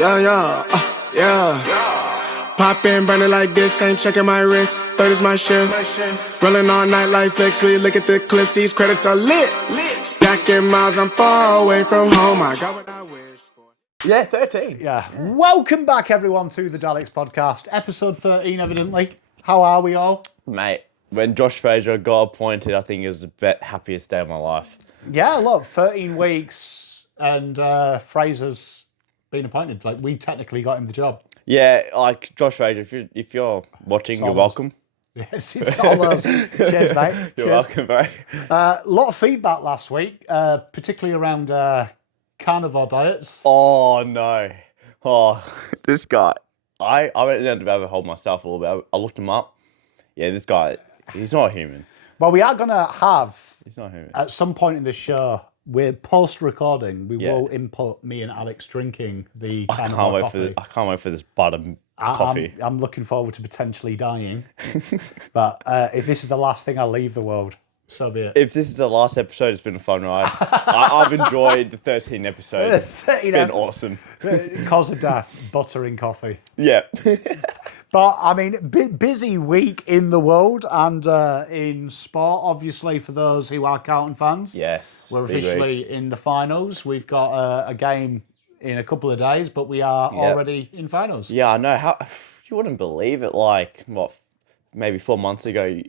Yeah. Pop in, burning like this, ain't checking my wrist. Third is my shift. Rolling all night like flicks. We look at the clips, these credits are lit. Stacking miles, I'm far away from home. I got what I wish for. Yeah, 13. Yeah. Welcome back, everyone, to the Dalex podcast, episode 13, evidently. How are we all? Mate, when Josh Frazier got appointed, I think it was the happiest day of my life. Yeah, look, 13 weeks and Fraser's been appointed. Like, we technically got him the job. Yeah, like Josh Frazier, if you're watching, you're welcome. Yes, it's all us. Cheers, mate. You're Cheers. welcome, bro. A lot of feedback last week, particularly around carnivore diets. Oh, no. Oh, this guy. I went down to be able to hold myself a little bit. I looked him up. Yeah, this guy, he's not human. Well, we are going to have, He's not human. at some point in this show, we're post-recording, we will input me and Alex drinking the carnivore coffee. I can't wait for this butter coffee. I'm looking forward to potentially dying. But if this is the last thing I leave the world, so be it. If this is the last episode, it's been a fun ride. I've enjoyed the 13 episodes. It's been awesome. Cause of death, buttering coffee. Yeah. But, I mean, busy week in the world and in sport, obviously, for those who are Carlton fans. Yes. We're officially in the finals. We've got a game in a couple of days, but we are already in finals. Yeah, I know. How you wouldn't believe it, like, maybe 4 months ago,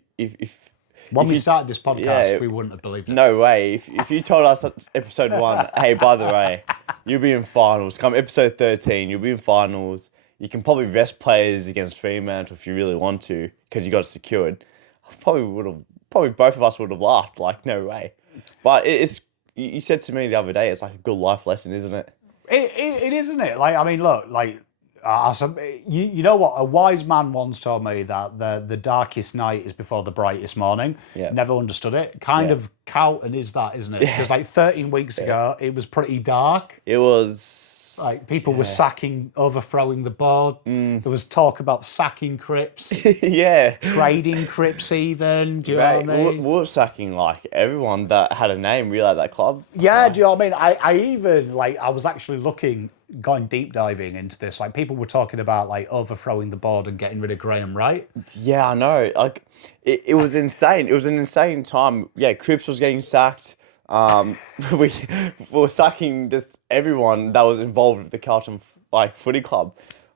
When we started this podcast, we wouldn't have believed it. No way. If you told us at episode 1, hey, by the way, you'll be in finals. Come episode 13, you'll be in finals. You can probably rest players against Fremantle if you really want to, because you got it secured. Probably both of us would have laughed. Like, no way. But it's. You said to me the other day, it's like a good life lesson, isn't it? It isn't it? Like, I mean, look, like, you know what? A wise man once told me that the darkest night is before the brightest morning. Yeah. Never understood it. Kind of Carlton is that, isn't it? Because like 13 weeks ago, it was pretty dark. It was. Like, people were sacking, overthrowing the board. There was talk about sacking Cripps. Yeah. Trading Cripps even. Do you know what I mean? We were sacking, like, everyone that had a name really at that club. Yeah, do you know what I mean? I even, like, I was actually going deep diving into this. Like, people were talking about, like, overthrowing the board and getting rid of Graham Wright. Yeah, I know. Like, it was insane. It was an insane time. Yeah, Cripps was getting sacked. We were sacking just everyone that was involved with the Carlton footy club,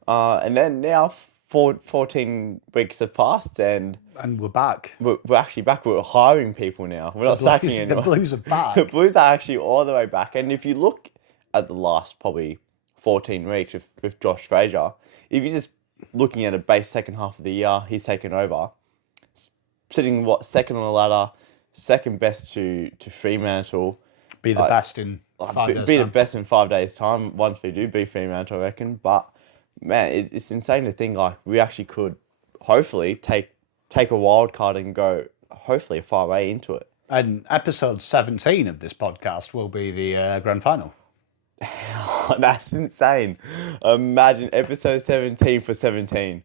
and then now 14 weeks have passed and we're back. We're actually back. We're hiring people now. We're not sacking anyone. The Blues are back. The Blues are actually all the way back. And if you look at the last probably 14 weeks with Josh Frazier, if you're just looking at a base second half of the year, he's taken over, sitting second on the ladder. Second best to Fremantle. Be the best in 5 days' Be time. the best in 5 days' time once we do beat Fremantle, I reckon. But, man, it's insane to think, like, we actually could hopefully take a wild card and go, hopefully, far way into it. And episode 17 of this podcast will be the grand final. That's insane. Imagine episode 17 for 17.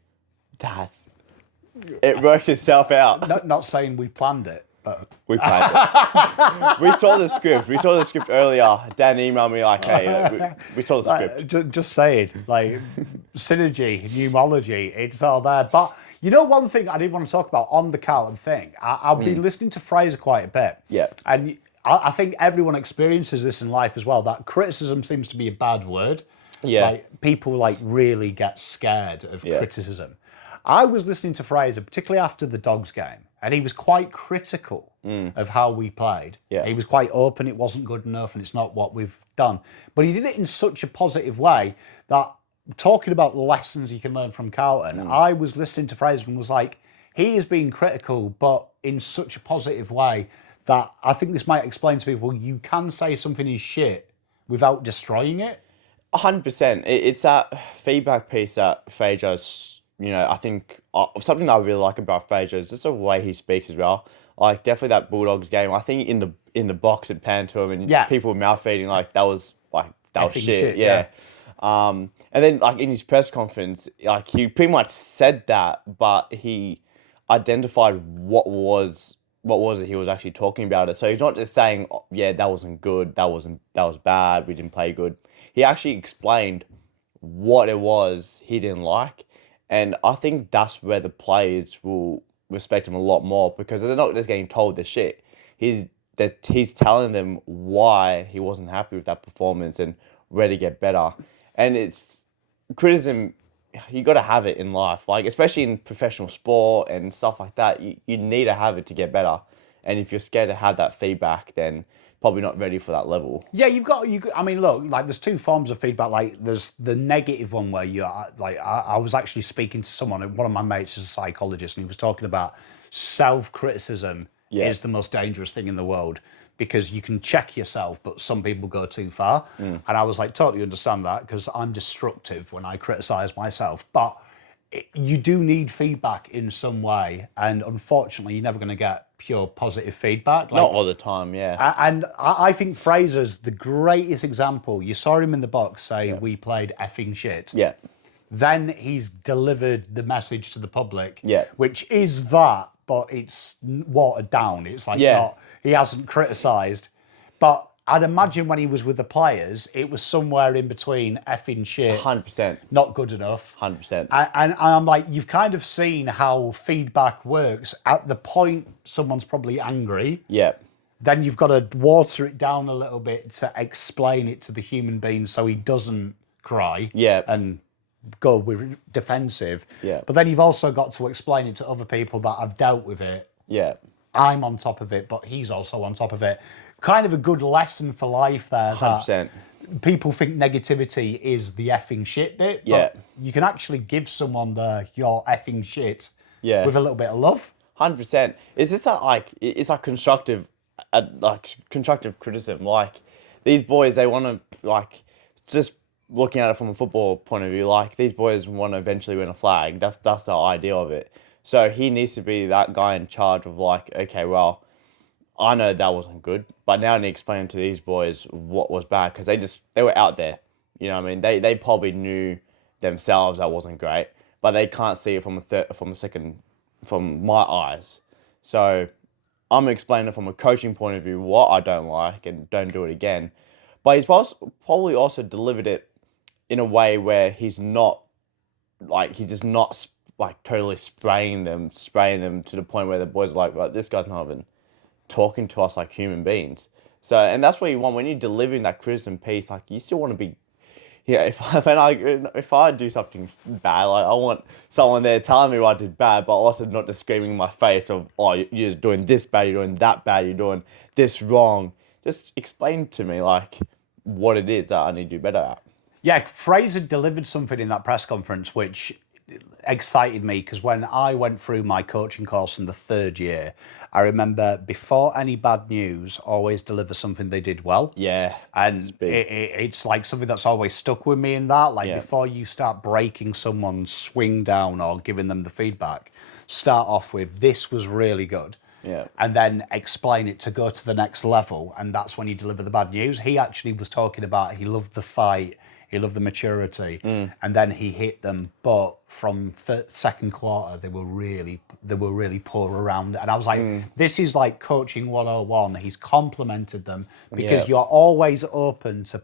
It works itself out. Not saying we planned it. But we played it. We saw the script earlier. Dan emailed me like, hey, we saw the script. Just saying, like, synergy, pneumology, it's all there. But you know, one thing I did want to talk about on the Carlton thing, I've been listening to Fraser quite a bit. Yeah. And I think everyone experiences this in life as well, that criticism seems to be a bad word. Yeah. Like, people, like, really get scared of criticism. I was listening to Fraser, particularly after the Dogs game, and he was quite critical of how we played. Yeah. He was quite open, it wasn't good enough, and it's not what we've done. But he did it in such a positive way that, talking about lessons you can learn from Carlton, I was listening to Fraser and was like, he is being critical, but in such a positive way that I think this might explain to people, you can say something is shit without destroying it. 100%. It's that feedback piece that Fraser's, I think something I really like about Fraser is just the way he speaks as well. Like, definitely that Bulldogs game. I think in the box it panned to him and people were mouth feeding like that was shit. Yeah. And then like in his press conference, like he pretty much said that, but he identified what was it he was actually talking about it. So he's not just saying, oh, yeah, that wasn't good, that was bad, we didn't play good. He actually explained what it was he didn't like. And I think that's where the players will respect him a lot more because they're not just getting told the shit. He's telling them why he wasn't happy with that performance and where to get better. And it's criticism, you got to have it in life, like especially in professional sport and stuff like that. You need to have it to get better. And if you're scared to have that feedback, then probably not ready for that level. Yeah, I mean, look, like there's two forms of feedback. Like there's the negative one where I was actually speaking to someone, one of my mates is a psychologist, and he was talking about self-criticism is the most dangerous thing in the world because you can check yourself, but some people go too far. And I was like, totally understand that because I'm destructive when I criticize myself. But you do need feedback in some way. And unfortunately, you're never going to get pure positive feedback. Not all the time, yeah. And I think Fraser's the greatest example. You saw him in the box say, we played effing shit. Yeah. Then he's delivered the message to the public, Yeah. which is that, but it's watered down. It's like he hasn't criticised. But I'd imagine when he was with the players, it was somewhere in between effing shit, 100%. not good enough. 100%. And I'm like, you've kind of seen how feedback works. At the point someone's probably angry, Yeah. then you've got to water it down a little bit to explain it to the human being so he doesn't cry and go with defensive. Yeah. But then you've also got to explain it to other people that have dealt with it. Yeah. I'm on top of it, but he's also on top of it. Kind of a good lesson for life there. 100%. That people think negativity is the effing shit bit, but you can actually give someone your effing shit with a little bit of love. 100%. Is this it's like constructive criticism? Like these boys, they want to like just looking at it from a football point of view. Like these boys want to eventually win a flag. That's the idea of it. So he needs to be that guy in charge of like, okay, well, I know that wasn't good, but now I need to explain to these boys what was bad because they were out there. You know what I mean? They probably knew themselves that wasn't great, but they can't see it from my eyes. So I'm explaining from a coaching point of view what I don't like and don't do it again. But he's probably also delivered it in a way where he's just not like totally spraying them to the point where the boys are like, well, this guy's not even talking to us like human beings. So, and that's what you want when you're delivering that criticism piece. Like, you still want to be, if I do something bad, like I want someone there telling me what I did bad, but also not just screaming in my face of, oh, you're doing this bad, you're doing that bad, you're doing this wrong. Just explain to me like what it is that I need to do better at. Yeah, Fraser delivered something in that press conference which excited me because when I went through my coaching course in the third year, I remember before any bad news, always deliver something they did well. Yeah. And it's like something that's always stuck with me in that. Like before you start breaking someone's swing down or giving them the feedback, start off with, this was really good. Yeah. And then explain it to go to the next level. And that's when you deliver the bad news. He actually was talking about he loved the fight. He loved the maturity, and then he hit them. But from second quarter, they were really poor around. And I was like, this is like coaching 101. He's complimented them because you're always open to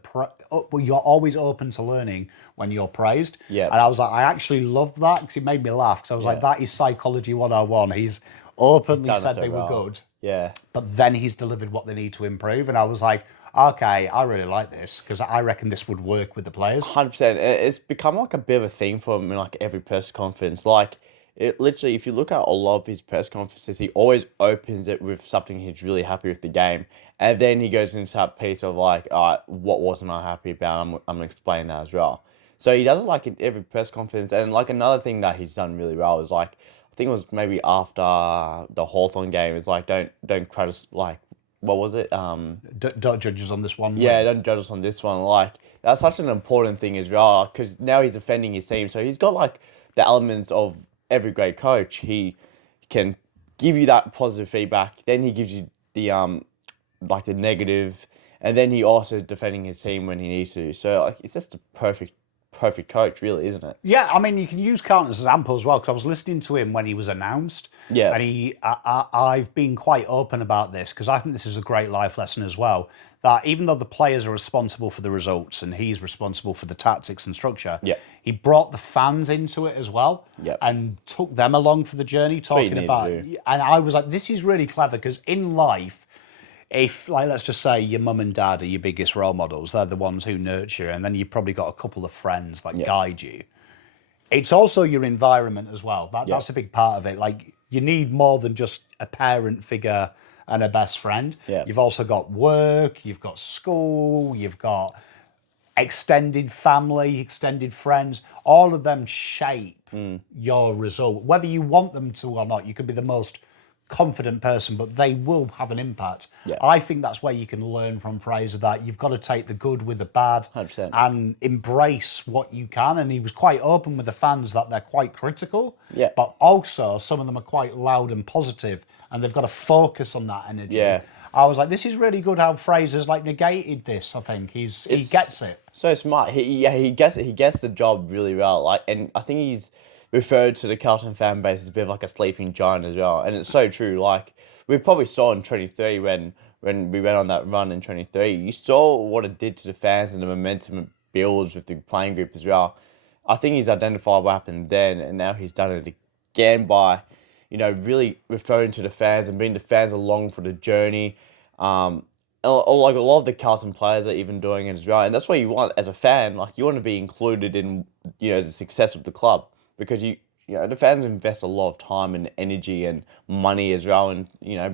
learning when you're praised. Yeah. And I was like, I actually love that because it made me laugh. Because I was like, that is psychology 101. He's openly said they were good. Yeah. But then he's delivered what they need to improve. And I was like, okay, I really like this because I reckon this would work with the players. 100%. It's become like a bit of a thing for him in like every press conference. Like, it literally, if you look at a lot of his press conferences, he always opens it with something he's really happy with the game. And then he goes into that piece of like, all right, what wasn't I happy about? I'm going to explain that as well. So he does it like in every press conference. And like another thing that he's done really well is like, I think it was maybe after the Hawthorn game, is like, don't credit, like, what was it? Don't judge us on this one. Yeah, don't judge us on this one. Like, that's such an important thing as well, because now he's defending his team. So he's got like the elements of every great coach. He can give you that positive feedback, then he gives you the like the negative, and then he also defending his team when he needs to. So like, it's just a perfect perfect coach, really, isn't it? Yeah, I mean, you can use Carlton as an example as well, because I was listening to him when he was announced. Yeah. And I've been quite open about this, because I think this is a great life lesson as well, that even though the players are responsible for the results and he's responsible for the tactics and structure, Yeah. he brought the fans into it as well, Yeah. and took them along for the journey, what you talking need about. to do. And I was like, this is really clever, because in life, if, like, let's just say your mum and dad are your biggest role models, they're the ones who nurture you, and then you've probably got a couple of friends that guide you. It's also your environment as well. That's a big part of it. Like, you need more than just a parent figure and a best friend. Yeah. You've also got work, you've got school, you've got extended family, extended friends. All of them shape your result, whether you want them to or not. You could be the most confident person, but they will have an impact. Yeah. I think that's where you can learn from Fraser, that you've got to take the good with the bad 100%. and embrace what you can. And he was quite open with the fans that they're quite critical, Yeah. but also some of them are quite loud and positive, and they've got to focus on that energy. Yeah. I was like, this is really good how Fraser's like negated this. I think he gets it. So smart. He gets it. He gets the job really well. Like, and I think he's referred to the Carlton fan base as a bit of like a sleeping giant as well. And it's so true. Like, we probably saw in 23 when we went on that run in 23, you saw what it did to the fans and the momentum it builds with the playing group as well. I think he's identified what happened then, and now he's done it again by, really referring to the fans and bringing the fans along for the journey. Like a lot of the Carlton players are even doing it as well, and that's what you want as a fan. Like, you want to be included in the success of the club, because the fans invest a lot of time and energy and money as well, and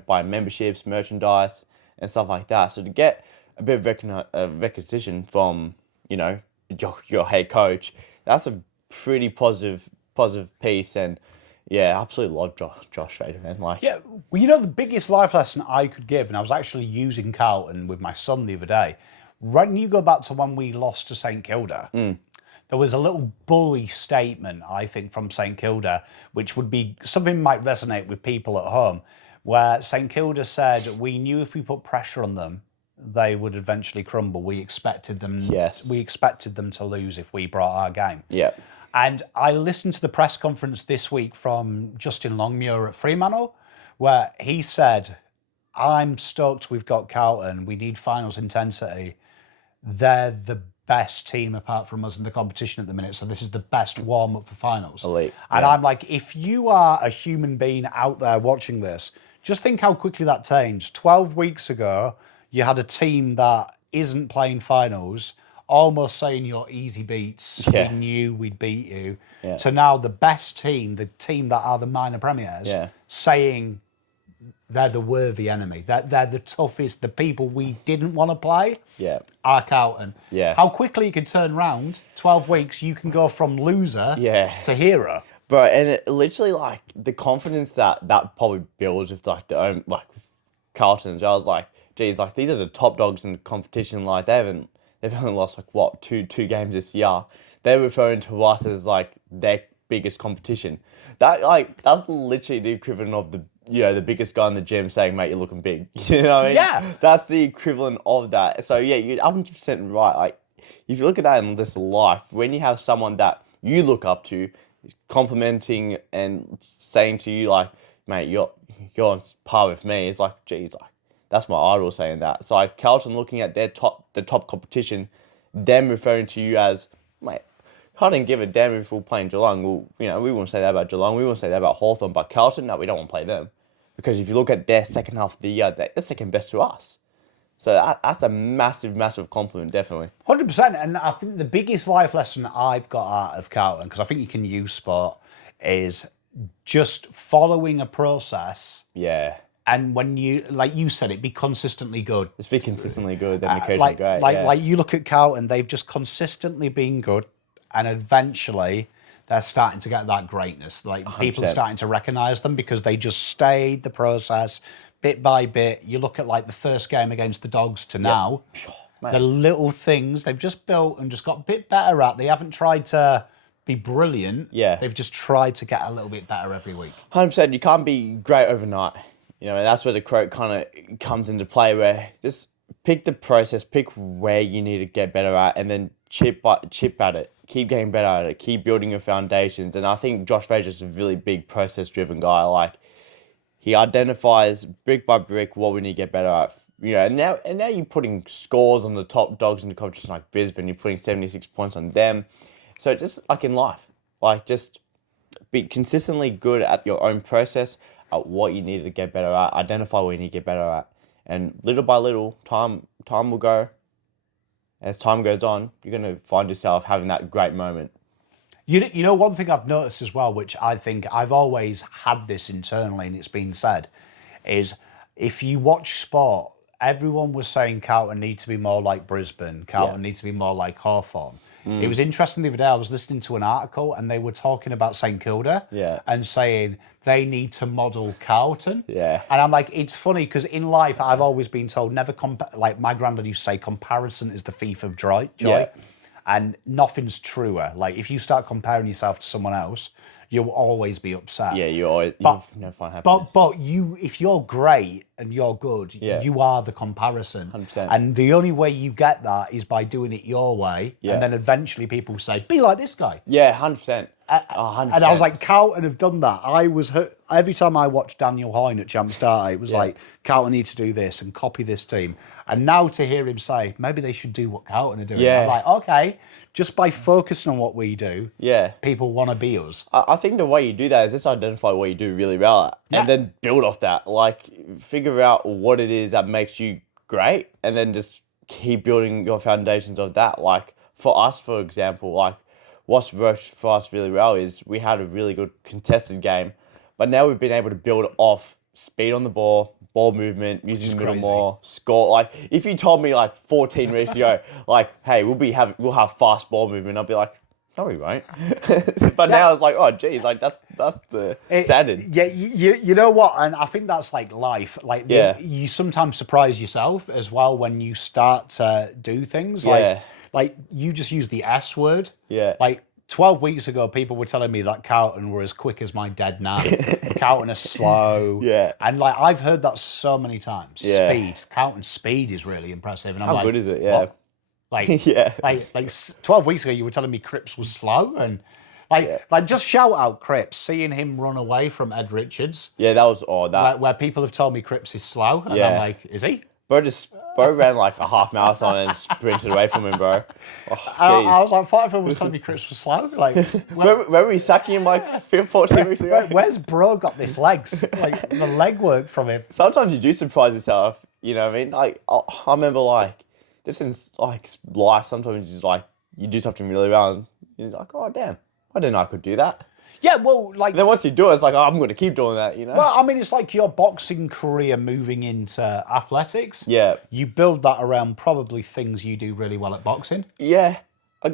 buy memberships, merchandise, and stuff like that. So to get a bit of recognition from your head coach, that's a pretty positive piece. And yeah, absolutely love Josh Fraser, man. Like, Yeah, well, the biggest life lesson I could give, and I was actually using Carlton with my son the other day. When you go back to when we lost to St Kilda, there was a little bully statement, I think, from St Kilda, which would be something might resonate with people at home, where St Kilda said, we knew if we put pressure on them, they would eventually crumble. We expected them. Yes. We expected them to lose if we brought our game. yeah, And I listened to the press conference this week from Justin Longmuir at Fremantle, where he said, I'm stoked we've got Carlton. We need finals intensity. They're the best team apart from us in the competition at the minute. So this is the best warm-up for finals. Elite, And yeah. I'm like, if you are a human being out there watching this, just think how quickly that changed. 12 weeks ago, you had a team that isn't playing finals, almost saying you're easy beats. Yeah. We knew we'd beat you. Yeah. So now the best team, the team that are the minor premiers, Yeah. saying they're the worthy enemy. They're the toughest, the people we didn't want to play. Yeah. Are Carlton. Yeah. How quickly you can turn round, 12 weeks, you can go from loser to hero. Bro, and it literally, like, the confidence that probably builds with with Carlton as well. I was like, geez, like, these are the top dogs in the competition. Like, they've only lost two games this year. They're referring to us as like their biggest competition. That's literally the equivalent of the biggest guy in the gym saying, mate, you're looking big. You know what I mean? Yeah. That's the equivalent of that. So yeah, you're 100% right. Like, if you look at that in this life, when you have someone that you look up to complimenting and saying to you, like, mate, you're on par with me, it's like, geez, like, that's my idol saying that. So like Carlton looking at the top competition, them referring to you as, mate, I didn't give a damn if we're playing Geelong. Well, we wouldn't say that about Geelong. We wouldn't say that about Hawthorn. But Carlton, no, we don't want to play them. Because if you look at their second half of the year, they're second best to us. So that's a massive, massive compliment, definitely. 100%. And I think the biggest life lesson I've got out of Carlton, because I think you can use sport, is just following a process. Yeah. And when you, like you said, it be consistently good. Just be consistently good, then occasionally great. Like you look at Carlton, they've just consistently been good, and eventually they're starting to get that greatness. Like 100%. people are starting to recognise them because they just stayed the process, bit by bit. You look at like the first game against the Dogs to now, the little things they've just built and just got a bit better at. They haven't tried to be brilliant. Yeah. They've just tried to get a little bit better every week. 100%. You can't be great overnight. And that's where the quote kind of comes into play, where just pick the process, pick where you need to get better at, and then chip at it, keep getting better at it, keep building your foundations. And I think Josh Frazier's a really big process-driven guy. Like, he identifies brick by brick what we need to get better at. You know, and now you're putting scores on the top dogs in the competition like Brisbane. You're putting 76 points on them. So just like in life, like just be consistently good at your own process, at what you need to get better at, identify what you need to get better at, and little by little, time will go. As time goes on, you're going to find yourself having that great moment. You know, one thing I've noticed as well, which I think I've always had this internally, and it's been said, is if you watch sport, everyone was saying Carlton need to be more like Brisbane, Carlton need to be more like Hawthorn. It was interesting the other day, I was listening to an article and they were talking about St Kilda and saying they need to model Carlton. Yeah. And I'm like, it's funny because in life I've always been told never like my granddad used to say, comparison is the thief of joy. Yeah. And nothing's truer. Like if you start comparing yourself to someone else, you'll always be upset. Yeah, you'll never find happiness. But if you're great and you're good, you are the comparison. 100%. And the only way you get that is by doing it your way. Yeah. And then eventually people say, be like this guy. Yeah, 100%. 100%. And I was like, Carlton have done that. I was hurt. Every time I watched Daniel Hoyne at Champ Star, it was like, Carlton need to do this and copy this team. And now to hear him say, maybe they should do what Carlton are doing. I'm like, okay, just by focusing on what we do, people want to be us. I think the way you do that is just identify what you do really well at, and then build off that. Like, figure out what it is that makes you great, and then just keep building your foundations of that. Like, for us, for example, like, what's worked for us really well is we had a really good contested game, but now we've been able to build off speed on the ball movement, using the middle more, score. Like, if you told me like 14 weeks ago, like, hey, we'll have fast ball movement, I'd be like, no, we won't. But now it's like, oh, geez, like that's the standard. Yeah, you know what? And I think that's like life. Like, you sometimes surprise yourself as well when you start to do things. Like you just use the S word. Yeah. Like 12 weeks ago, people were telling me that Carlton were as quick as my dead nan. Carlton are slow. Yeah. And like I've heard that so many times. Yeah. Speed. Carlton's speed is really impressive. And I'm How good is it? Yeah. What? Like, like 12 weeks ago, you were telling me Cripps was slow, and like just shout out Cripps, seeing him run away from Ed Richards. Yeah, that was that. Where people have told me Cripps is slow, and I'm like, is he? Bro ran like a half marathon and sprinted away from him, bro. Oh, I was like, five was telling me Cripps was slow. Like, were we sacking him like 14 weeks ago? Where's bro got this legs? Like the leg work from him. Sometimes you do surprise yourself. You know what I mean? Like I remember like just in like life, sometimes you just like you do something really well and you're like, oh damn, I didn't know I could do that. Yeah, well, like... Then once you do it, it's like, oh, I'm going to keep doing that, you know? Well, I mean, it's like your boxing career moving into athletics. Yeah. You build that around probably things you do really well at boxing. Yeah.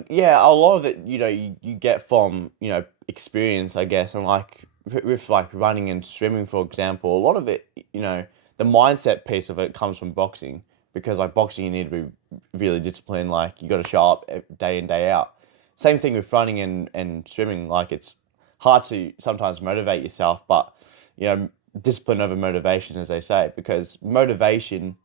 Yeah, a lot of it, you know, you get from, you know, experience, I guess. And like, with like running and swimming, for example, a lot of it, you know, the mindset piece of it comes from boxing. Because like boxing, you need to be really disciplined. Like, you got to show up day in, day out. Same thing with running and swimming. Like, it's hard to sometimes motivate yourself, but, you know, discipline over motivation, as they say, because motivation,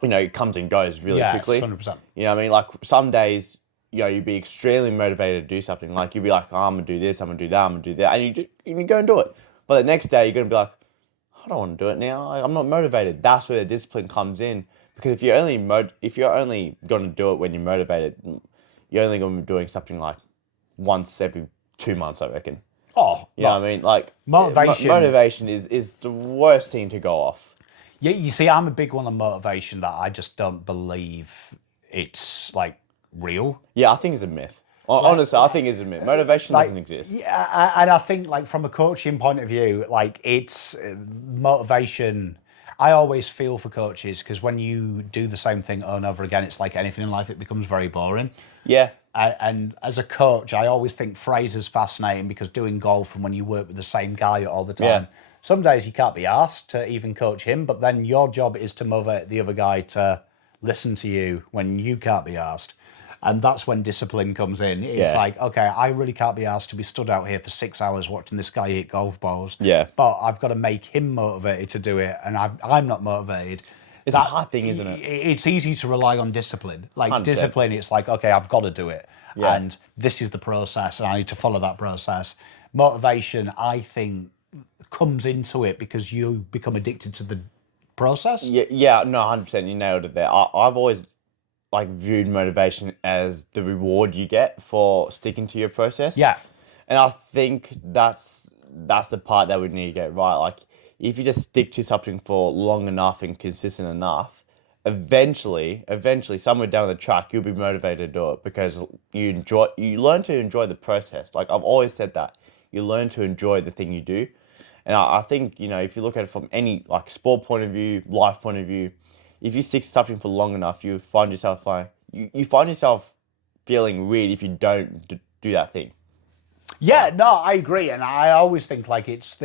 you know, it comes and goes really quickly. 100%. You know what I mean? Like, some days, you know, you'd be extremely motivated to do something. Like, you'd be like, oh, I'm going to do this, I'm going to do that, I'm going to do that. And you go and do it. But the next day, you're going to be like, I don't want to do it now. I'm not motivated. That's where the discipline comes in. Because if you're only going to do it when you're motivated, you're only going to be doing something like once every 2 months, I reckon. Oh, you know what I mean? Like, motivation is the worst thing to go off. Yeah, you see, I'm a big one on motivation that I just don't believe it's like real. Yeah, I think it's a myth. Honestly, I think it's a myth. Motivation doesn't exist. Yeah, and I think like from a coaching point of view, like it's motivation. I always feel for coaches because when you do the same thing over and over again, it's like anything in life, it becomes very boring. Yeah. And as a coach, I always think Fraser's fascinating because doing golf and when you work with the same guy all the time, some days you can't be asked to even coach him, but then your job is to motivate the other guy to listen to you when you can't be asked. And that's when discipline comes in. It's like, okay, I really can't be asked to be stood out here for 6 hours watching this guy hit golf balls. Yeah. But I've got to make him motivated to do it, and I'm not motivated. It's a hard thing, isn't it? It's easy to rely on discipline. Like 100%. discipline, it's like, okay, I've got to do it. Yeah. And this is the process and I need to follow that process. Motivation, I think, comes into it because you become addicted to the process. Yeah, no, 100%. You nailed it there. I've always like viewed motivation as the reward you get for sticking to your process. Yeah. And I think that's the part that we need to get right. Like, if you just stick to something for long enough and consistent enough, eventually, somewhere down the track, you'll be motivated to do it because you learn to enjoy the process. Like, I've always said that. You learn to enjoy the thing you do. And I think, if you look at it from any, like, sport point of view, life point of view, if you stick to something for long enough, you find yourself, you find yourself feeling weird if you don't do that thing. Yeah, no, I agree. And I always think, like, it's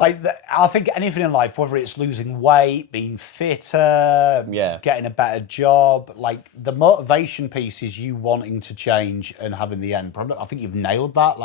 I think anything in life, whether it's losing weight, being fitter, getting a better job, like the motivation piece is you wanting to change and having the end product. I think you've nailed that.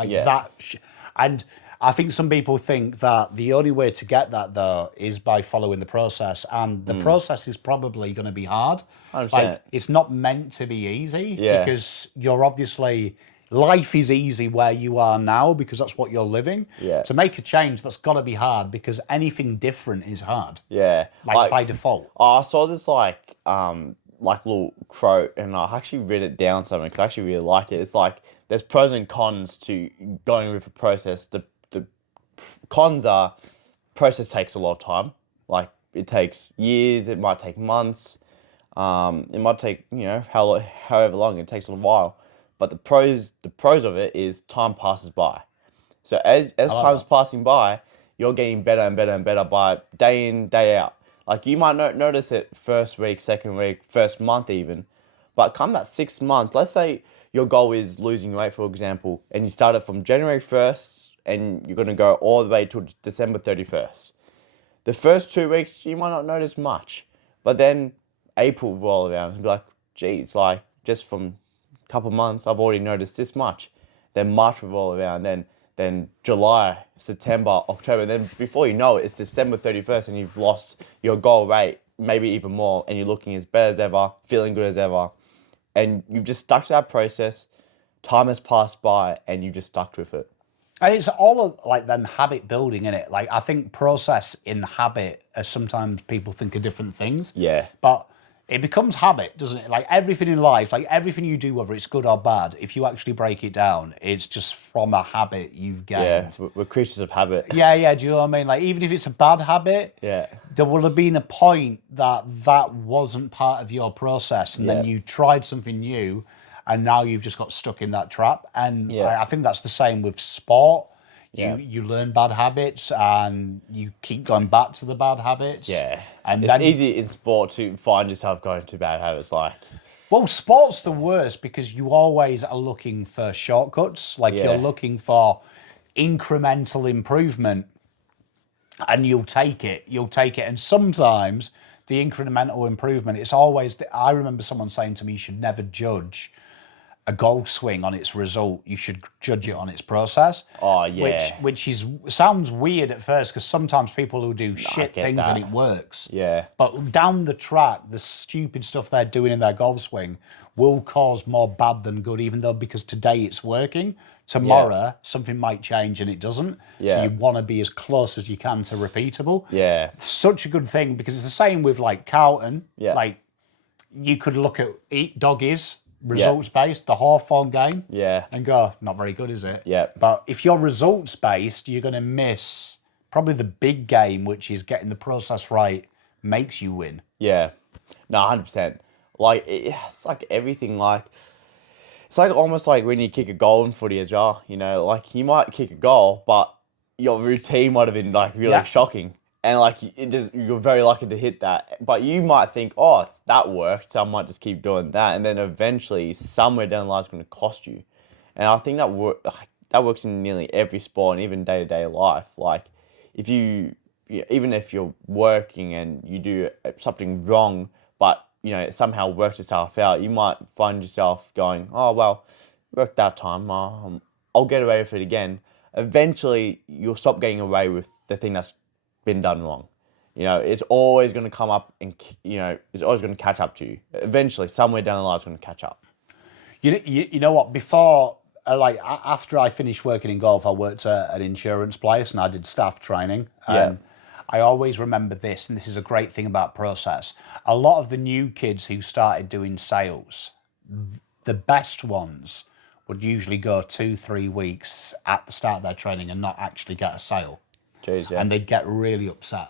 And I think some people think that the only way to get that though is by following the process, and the process is probably going to be hard. 100%. Like it's not meant to be easy because you're obviously. Life is easy where you are now because that's what you're living. Yeah. To make a change, that's got to be hard because anything different is hard. Yeah. Like by default. I saw this like little quote, and I actually read it down somewhere because I actually really liked it. It's like there's pros and cons to going with a process. The cons are process takes a lot of time. Like it takes years. It might take months. It might take however long. It takes a while. But the pros of it is time passes by. So as time's passing by, you're getting better and better and better by day in, day out. Like you might not notice it first week, second week, first month even. But come that 6th month, let's say your goal is losing weight, for example, and you started from January 1st and you're going to go all the way to December 31st. The first 2 weeks, you might not notice much. But then April will roll around and be like, geez, like just from couple months, I've already noticed this much. Then March will roll around, then July, September, October, and then before you know it, it's December 31st and you've lost your goal rate, maybe even more, and you're looking as better as ever, feeling good as ever, and you've just stuck to that process. Time has passed by and you just stuck with it. And it's all of, like then habit building in it. Like I think process in habit, as sometimes people think of different things. Yeah. But it becomes habit, doesn't it? Like everything in life, like everything you do, whether it's good or bad, if you actually break it down, it's just from a habit you've gained. Yeah, we're creatures of habit. Yeah, do you know what I mean? Like even if it's a bad habit, there will have been a point that wasn't part of your process, and then you tried something new, and now you've just got stuck in that trap. And I think that's the same with sport. You learn bad habits and you keep going back to the bad habits. Yeah. And it's easy in sport to find yourself going to bad habits. Well, sport's the worst because you always are looking for shortcuts. Like you're looking for incremental improvement and you'll take it. And sometimes the incremental improvement, it's always, I remember someone saying to me, you should never judge a golf swing on its result, you should judge it on its process. Oh yeah. Which sounds weird at first because sometimes people will do shit things and it works. Yeah. But down the track, the stupid stuff they're doing in their golf swing will cause more bad than good, even though because today it's working, tomorrow something might change and it doesn't. Yeah. So you want to be as close as you can to repeatable. Yeah. Such a good thing because it's the same with like Carlton. Yeah. Like you could look at Eat Doggies. Results based, the Hawthorn game, and go, not very good, is it? Yeah. But if you're results based, you're going to miss probably the big game, which is getting the process right, makes you win. Yeah, no, 100%. Like it's like everything. Like it's like almost like when you kick a goal in footy as well. Like you might kick a goal, but your routine might have been like really shocking. And like you're very lucky to hit that, but you might think, oh, that worked, so I might just keep doing that, and then eventually, somewhere down the line, it's going to cost you. And I think that works in nearly every sport, and even day to day life. Like, even if you're working and you do something wrong, but it somehow works itself out, you might find yourself going, oh well, worked that time, I'll get away with it again. Eventually, you'll stop getting away with the thing that's been done wrong. You know, it's always going to come up and, you know, it's always going to catch up to you. Eventually, somewhere down the line, it's going to catch up. You know what? Before, after I finished working in golf, I worked at an insurance place and I did staff training. And I always remember this, and this is a great thing about process. A lot of the new kids who started doing sales, the best ones would usually go 2-3 weeks at the start of their training and not actually get a sale. Jeez, yeah. And they'd get really upset.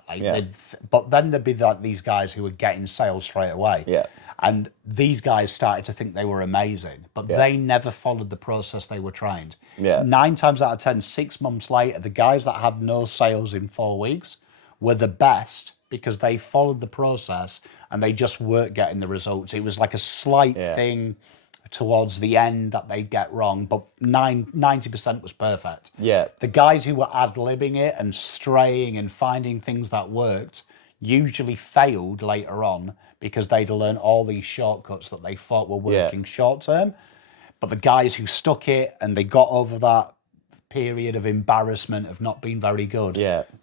But then there'd be like these guys who were getting sales straight away. Yeah. And these guys started to think they were amazing, but they never followed the process they were trained. Yeah. 9 times out of 10, 6 months later, the guys that had no sales in 4 weeks were the best because they followed the process and they just weren't getting the results. It was like a slight thing towards the end that they'd get wrong, but 90% was perfect. Yeah. The guys who were ad-libbing it and straying and finding things that worked usually failed later on because they'd learned all these shortcuts that they thought were working short term. But the guys who stuck it and they got over that period of embarrassment of not being very good,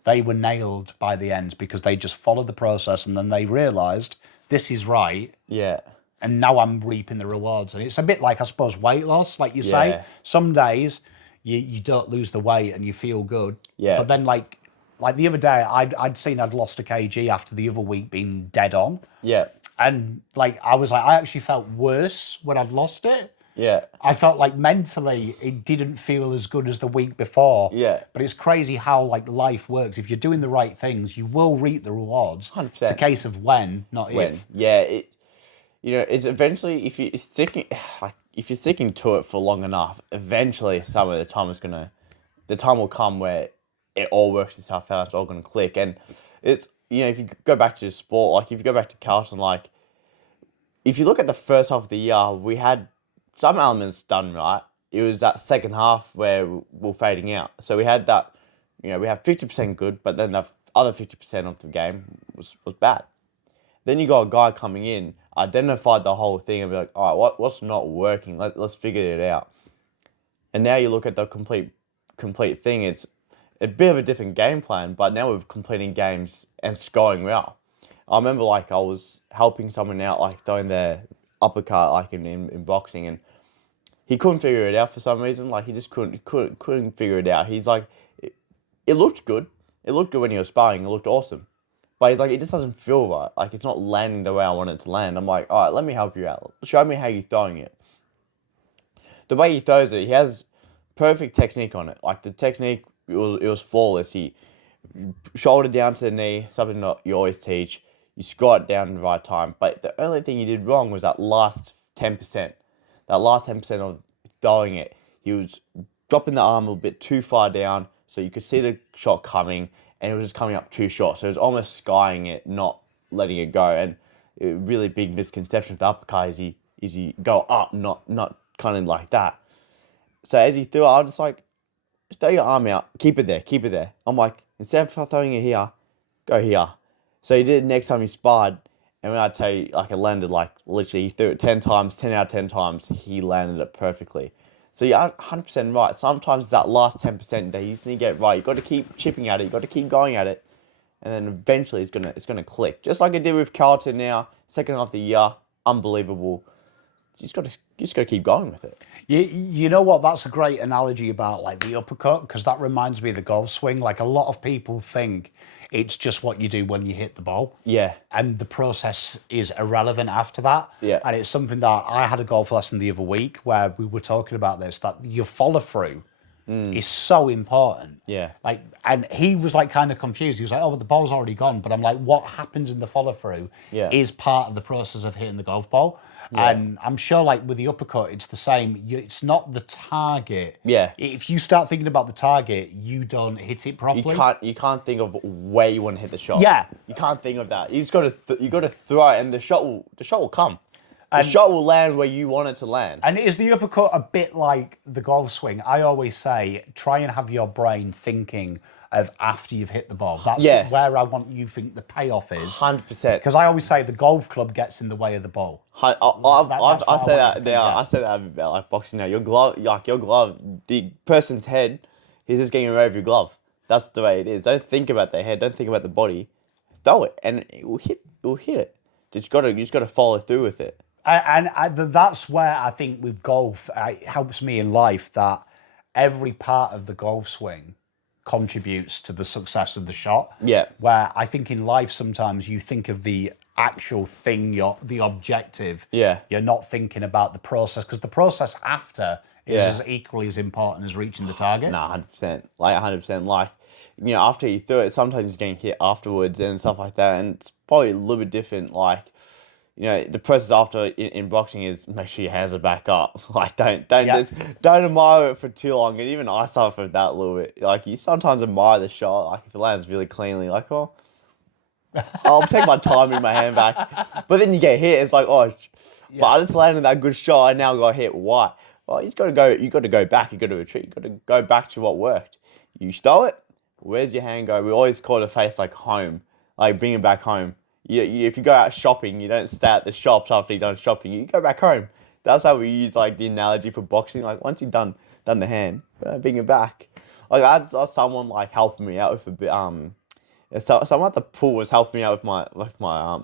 they were nailed by the end because they just followed the process and then they realised this is right. Yeah. And now I'm reaping the rewards. And it's a bit like, I suppose, weight loss. Like you say, some days you don't lose the weight and you feel good. Yeah. But then like the other day, I'd seen I'd lost a kg after the other week being dead on. Yeah. And like, I was like, I actually felt worse when I'd lost it. Yeah. I felt like mentally it didn't feel as good as the week before. Yeah. But it's crazy how like life works. If you're doing the right things, you will reap the rewards. 100%. It's a case of when, not if. Yeah. You know, it's eventually if you're sticking to it for long enough, eventually some of the time will come where it all works itself out. It's all going to click, and it's, you know, if you go back to sport, like if you go back to Carlton, like if you look at the first half of the year, we had some elements done right. It was that second half where we're fading out. So we had that, you know, we have 50% good, but then the other 50% of the game was bad. Then you got a guy coming in, identified the whole thing and be like, all right, what's not working? Let's figure it out. And now you look at the complete thing. It's a bit of a different game plan, but now we're completing games and it's going well. I remember like I was helping someone out, like throwing their uppercut like in boxing, and he couldn't figure it out for some reason. Like he just couldn't figure it out. He's like, it looked good. It looked good when he was sparring. It looked awesome. But he's like, it just doesn't feel right. Like, it's not landing the way I want it to land. I'm like, all right, let me help you out. Show me how you're throwing it. The way he throws it, he has perfect technique on it. Like, the technique, it was flawless. He shoulder down to the knee, something that you always teach. You squat down in the right time. But the only thing he did wrong was that last 10%. That last 10% of throwing it. He was dropping the arm a bit too far down so you could see the shot coming, and it was just coming up too short. So it was almost skying it, not letting it go. And a really big misconception with the uppercut is he go up, not kind of like that. So as he threw it, I was just like, throw your arm out, keep it there. I'm like, instead of throwing it here, go here. So he did it next time he sparred, and when I tell you, like, it landed, like, literally, he threw it 10 times, 10 out of 10 times, he landed it perfectly. So you're 100% right. Sometimes it's that last 10% that you just need to get right. You've got to keep chipping at it. You've got to keep going at it. And then eventually it's gonna click. Just like it did with Carlton now, second half of the year, unbelievable. You just got to keep going with it. You know what? That's a great analogy about like the uppercut, because that reminds me of the golf swing. Like a lot of people think it's just what you do when you hit the ball. Yeah. And the process is irrelevant after that. Yeah. And it's something that I had a golf lesson the other week where we were talking about this, that your follow through is so important. Yeah. Like, and he was like kind of confused. He was like, oh, well, the ball's already gone. But I'm like, what happens in the follow through is part of the process of hitting the golf ball. Yeah. And I'm sure, like, with the uppercut, it's the same. It's not the target. Yeah. If you start thinking about the target, you don't hit it properly. You can't think of where you want to hit the shot. Yeah. You can't think of that. You just got to throw it, and the shot will come. The shot will land where you want it to land. And is the uppercut a bit like the golf swing? I always say, try and have your brain thinking of after you've hit the ball. That's where I want you to think the payoff is. 100%. Because I always say the golf club gets in the way of the ball. I say that now. I say that about like boxing now. Your glove, the person's head, he's just getting away with your glove. That's the way it is. Don't think about their head. Don't think about the body. throw it and it will hit it. You just gotta follow through with it. That's where I think with golf, it helps me in life that every part of the golf swing contributes to the success of the shot. Yeah. Where I think in life sometimes you think of the actual thing, the objective. Yeah. You're not thinking about the process, because the process after is Yeah. as equally as important as reaching the target. Nah, 100%. Like 100%. Like, after you threw it, sometimes you're getting hit afterwards and stuff like that, and it's probably a little bit different. Like, the process after in boxing is make sure your hands are back up. Like, don't admire it for too long. And even I suffer that a little bit. Like, you sometimes admire the shot. Like, if it lands really cleanly, like, oh, I'll take my time in my hand back. But then you get hit. It's like, oh, but I just landed that good shot. I now got hit. Why? Well, you got to go back. You got to retreat. You got to go back to what worked. You throw it. Where's your hand go? We always call it a face like home, like bring it back home. If you go out shopping, you don't stay at the shops after you've done shopping. You go back home. That's how we use like the analogy for boxing. Like once you've done the hand, bring it back. Like I saw someone like helping me out with a bit. So someone at the pool was helping me out with my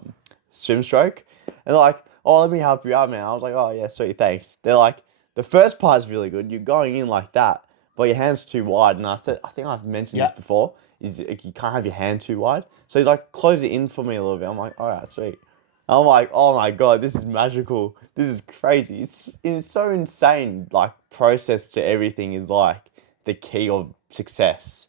swim stroke, and they're like, "Oh, let me help you out, man." I was like, "Oh yeah, sweet, thanks." They're like, "The first part is really good. You're going in like that, but your hand's too wide." And I think I've mentioned this before. Is you can't have your hand too wide. So he's like, "Close it in for me a little bit." I'm like, "All right, sweet." I'm like, "Oh my god, this is magical. This is crazy. It's so insane. Like process to everything is like the key of success."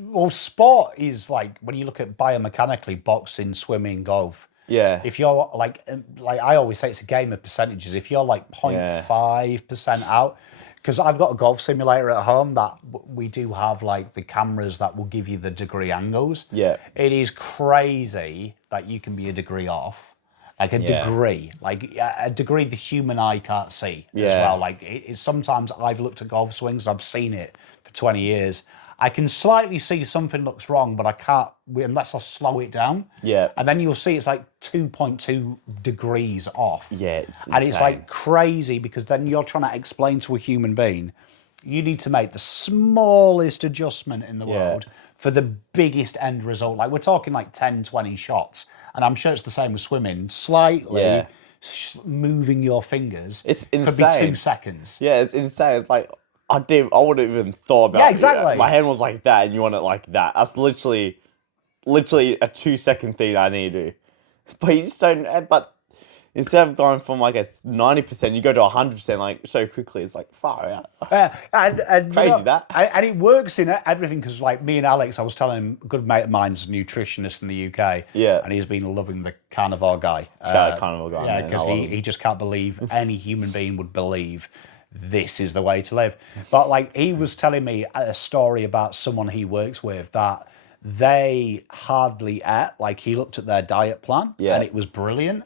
Well, sport is like, when you look at biomechanically, boxing, swimming, golf. Yeah. If you're like I always say, it's a game of percentages. If you're like 0.5% out, because I've got a golf simulator at home that we do have like the cameras that will give you the degree angles. Yeah. It is crazy that you can be a degree off. Like a degree the human eye can't see as well. Like sometimes I've looked at golf swings, I've seen it for 20 years. I can slightly see something looks wrong, but I can't, unless I slow it down. Yeah. And then you'll see it's like 2.2 degrees off. Yeah, it's and it's insane. like crazy, because then you're trying to explain to a human being, you need to make the smallest adjustment in the world for the biggest end result. Like we're talking like 10, 20 shots. And I'm sure it's the same with swimming. Slightly moving your fingers. It's insane. Could be 2 seconds. Yeah, it's insane. It's like, I wouldn't even thought about it. Yeah, exactly. My hand was like that and you want it like that. That's literally a 2-second thing I need to do. But you just don't, but instead of going from like a 90%, you go to 100% like so quickly. It's like far out. And Crazy that. And it works in everything, because like me and Alex, I was telling him, a good mate of mine's a nutritionist in the UK. Yeah. And he's been loving the carnivore guy. Shout out carnivore guy. Yeah, man. because he just can't believe any human being would believe this is the way to live. But like he was telling me a story about someone he works with that they hardly ate. Like he looked at their diet plan and it was brilliant,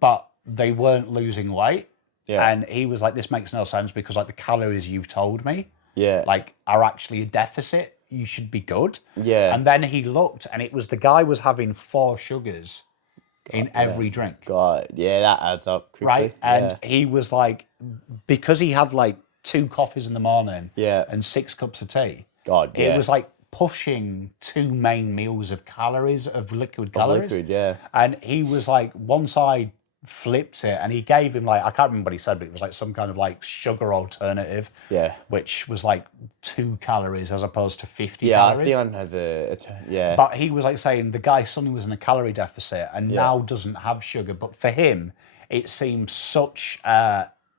but they weren't losing weight. Yeah. And he was like, this makes no sense, because like the calories you've told me like are actually a deficit. You should be good. Yeah. And then he looked, and it was the guy was having 4 sugars in every drink. God, yeah, that adds up quickly. Right? And he was like, because he had like 2 coffees in the morning and 6 cups of tea. God, it was like pushing 2 main meals of calories, of liquid calories. And he was like, once I flipped it, and he gave him like, I can't remember what he said, but it was like some kind of like sugar alternative. Yeah. Which was like 2 calories as opposed to 50 calories. Yeah, I think I know the, But he was like saying the guy suddenly was in a calorie deficit and now doesn't have sugar. But for him, it seems such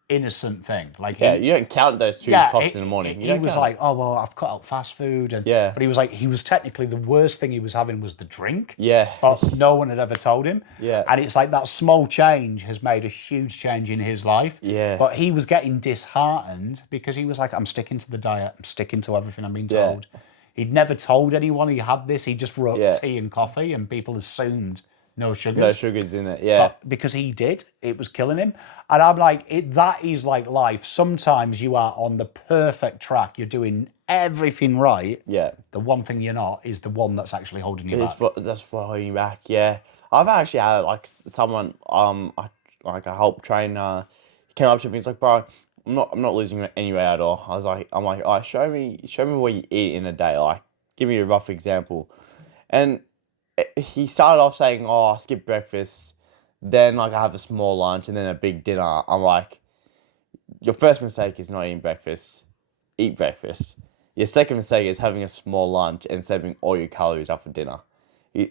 innocent thing. Like you don't count those 2 coffees in the morning. He was like, oh well, I've cut out fast food, and but he was like, he was technically, the worst thing he was having was the drink. Yeah. But no one had ever told him. Yeah. And it's like that small change has made a huge change in his life. Yeah. But he was getting disheartened because he was like, I'm sticking to the diet. I'm sticking to everything I'm being told. He'd never told anyone he had this. He just wrote tea and coffee, and people assumed no sugars. No sugars in it, but because he did, it was killing him. And I'm like, that is like life. Sometimes you are on the perfect track. You're doing everything right. Yeah. The one thing you're not is the one that's actually holding you back. That's what holding you back, yeah. I've actually had like someone, I help trainer, he came up to me, he's like, bro, I'm not losing any weight at all. I'm like, all right, show me what you eat in a day. Like, give me a rough example. And he started off saying, "Oh, I skip breakfast, then like I have a small lunch and then a big dinner." I'm like, your first mistake is not eating breakfast. Eat breakfast. Your second mistake is having a small lunch and saving all your calories up for dinner.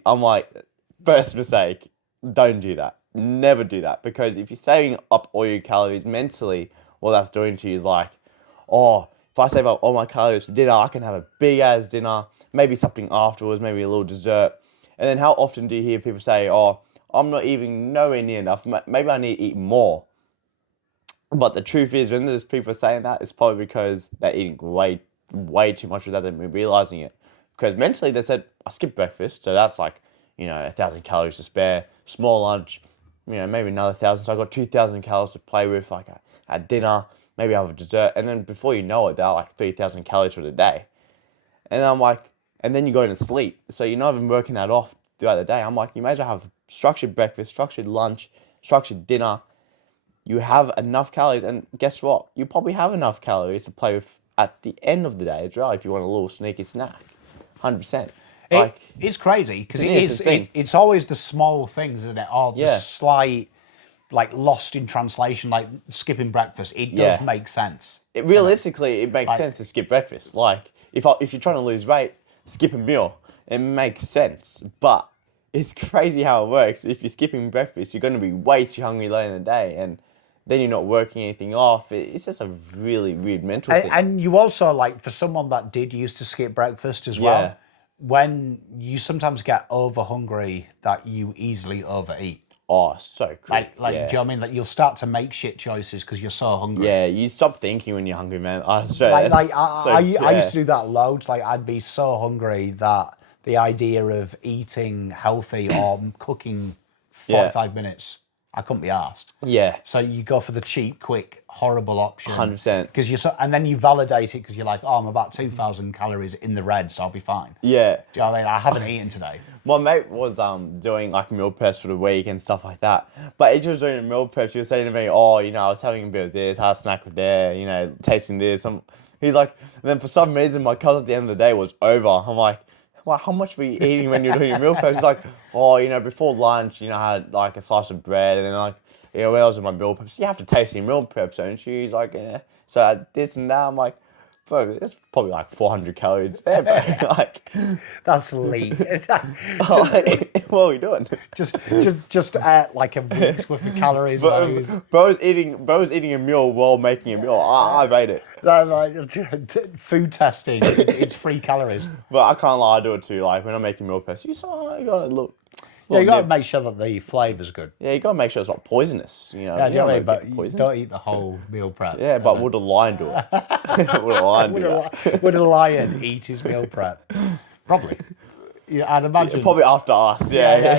I'm like, first mistake, don't do that. Never do that, because if you're saving up all your calories mentally, what that's doing to you is like, oh, if I save up all my calories for dinner, I can have a big ass dinner, maybe something afterwards, maybe a little dessert. And then how often do you hear people say, oh, I'm not eating nowhere near enough, maybe I need to eat more. But the truth is, when there's people saying that, it's probably because they're eating way too much without them realizing it. Because mentally they said, I skipped breakfast, so that's like, 1,000 calories to spare. Small lunch, maybe another 1,000. So I got 2,000 calories to play with, like at dinner, maybe I have a dessert. And then before you know it, they're like 3,000 calories for the day. And I'm like, and then you go to sleep. So you're not even working that off throughout the day. I'm like, you may as well have structured breakfast, structured lunch, structured dinner. You have enough calories. And guess what? You probably have enough calories to play with at the end of the day as well, if you want a little sneaky snack. 100%. It's crazy because thing. it's always the small things, isn't it? Or the slight, like, lost in translation, like skipping breakfast. It does make sense. Realistically, it makes sense to skip breakfast. Like, if you're trying to lose weight, skip a meal. It makes sense. But it's crazy how it works. If you're skipping breakfast, you're going to be way too hungry later in the day, and then you're not working anything off. It's just a really weird mental thing. And you also, like, for someone that did used to skip breakfast as well, when you sometimes get over hungry, that you easily overeat. Oh, so cool. Do you know what I mean? Like, you'll start to make shit choices because you're so hungry. Yeah, you stop thinking when you're hungry, man. I used to do that loads. Like, I'd be so hungry that the idea of eating healthy or cooking 45 minutes, I couldn't be arsed. Yeah. So you go for the cheap, quick, horrible option. 100%. Because and then you validate it because you're like, oh, I'm about 2,000 calories in the red, so I'll be fine. Yeah. Do you know what I mean? I haven't eaten today. My mate was doing like meal preps for the week and stuff like that. But as he was doing a meal prep, he was saying to me, oh, I was having a bit of this, had a snack with there, tasting this. He's like, and then for some reason, my cousin at the end of the day was over. I'm like, well, how much were you eating when you're doing your meal prep? He's like, oh, before lunch, I had like a slice of bread, and then like, when I was in my meal prep, so you have to taste your meal preps, don't you? He's like, yeah. So I had this and that. I'm like, bro, that's probably like 400 calories there, bro. Like, that's elite. What are we doing? Just like a week's worth of calories. Bro's eating a meal while making a meal. I rate it. Food testing, it's free calories. But I can't lie, I do it too. Like when I'm making meal preps, you gotta look. Yeah, you gotta make sure that the flavour's good. Yeah, you gotta make sure it's not poisonous. Yeah, do you know what I mean? But you don't eat the whole meal prep. Yeah, but would a lion do it? Would a lion do that? Would a lion eat his meal prep? Probably. Yeah, I'd imagine. Yeah, probably after us. Yeah.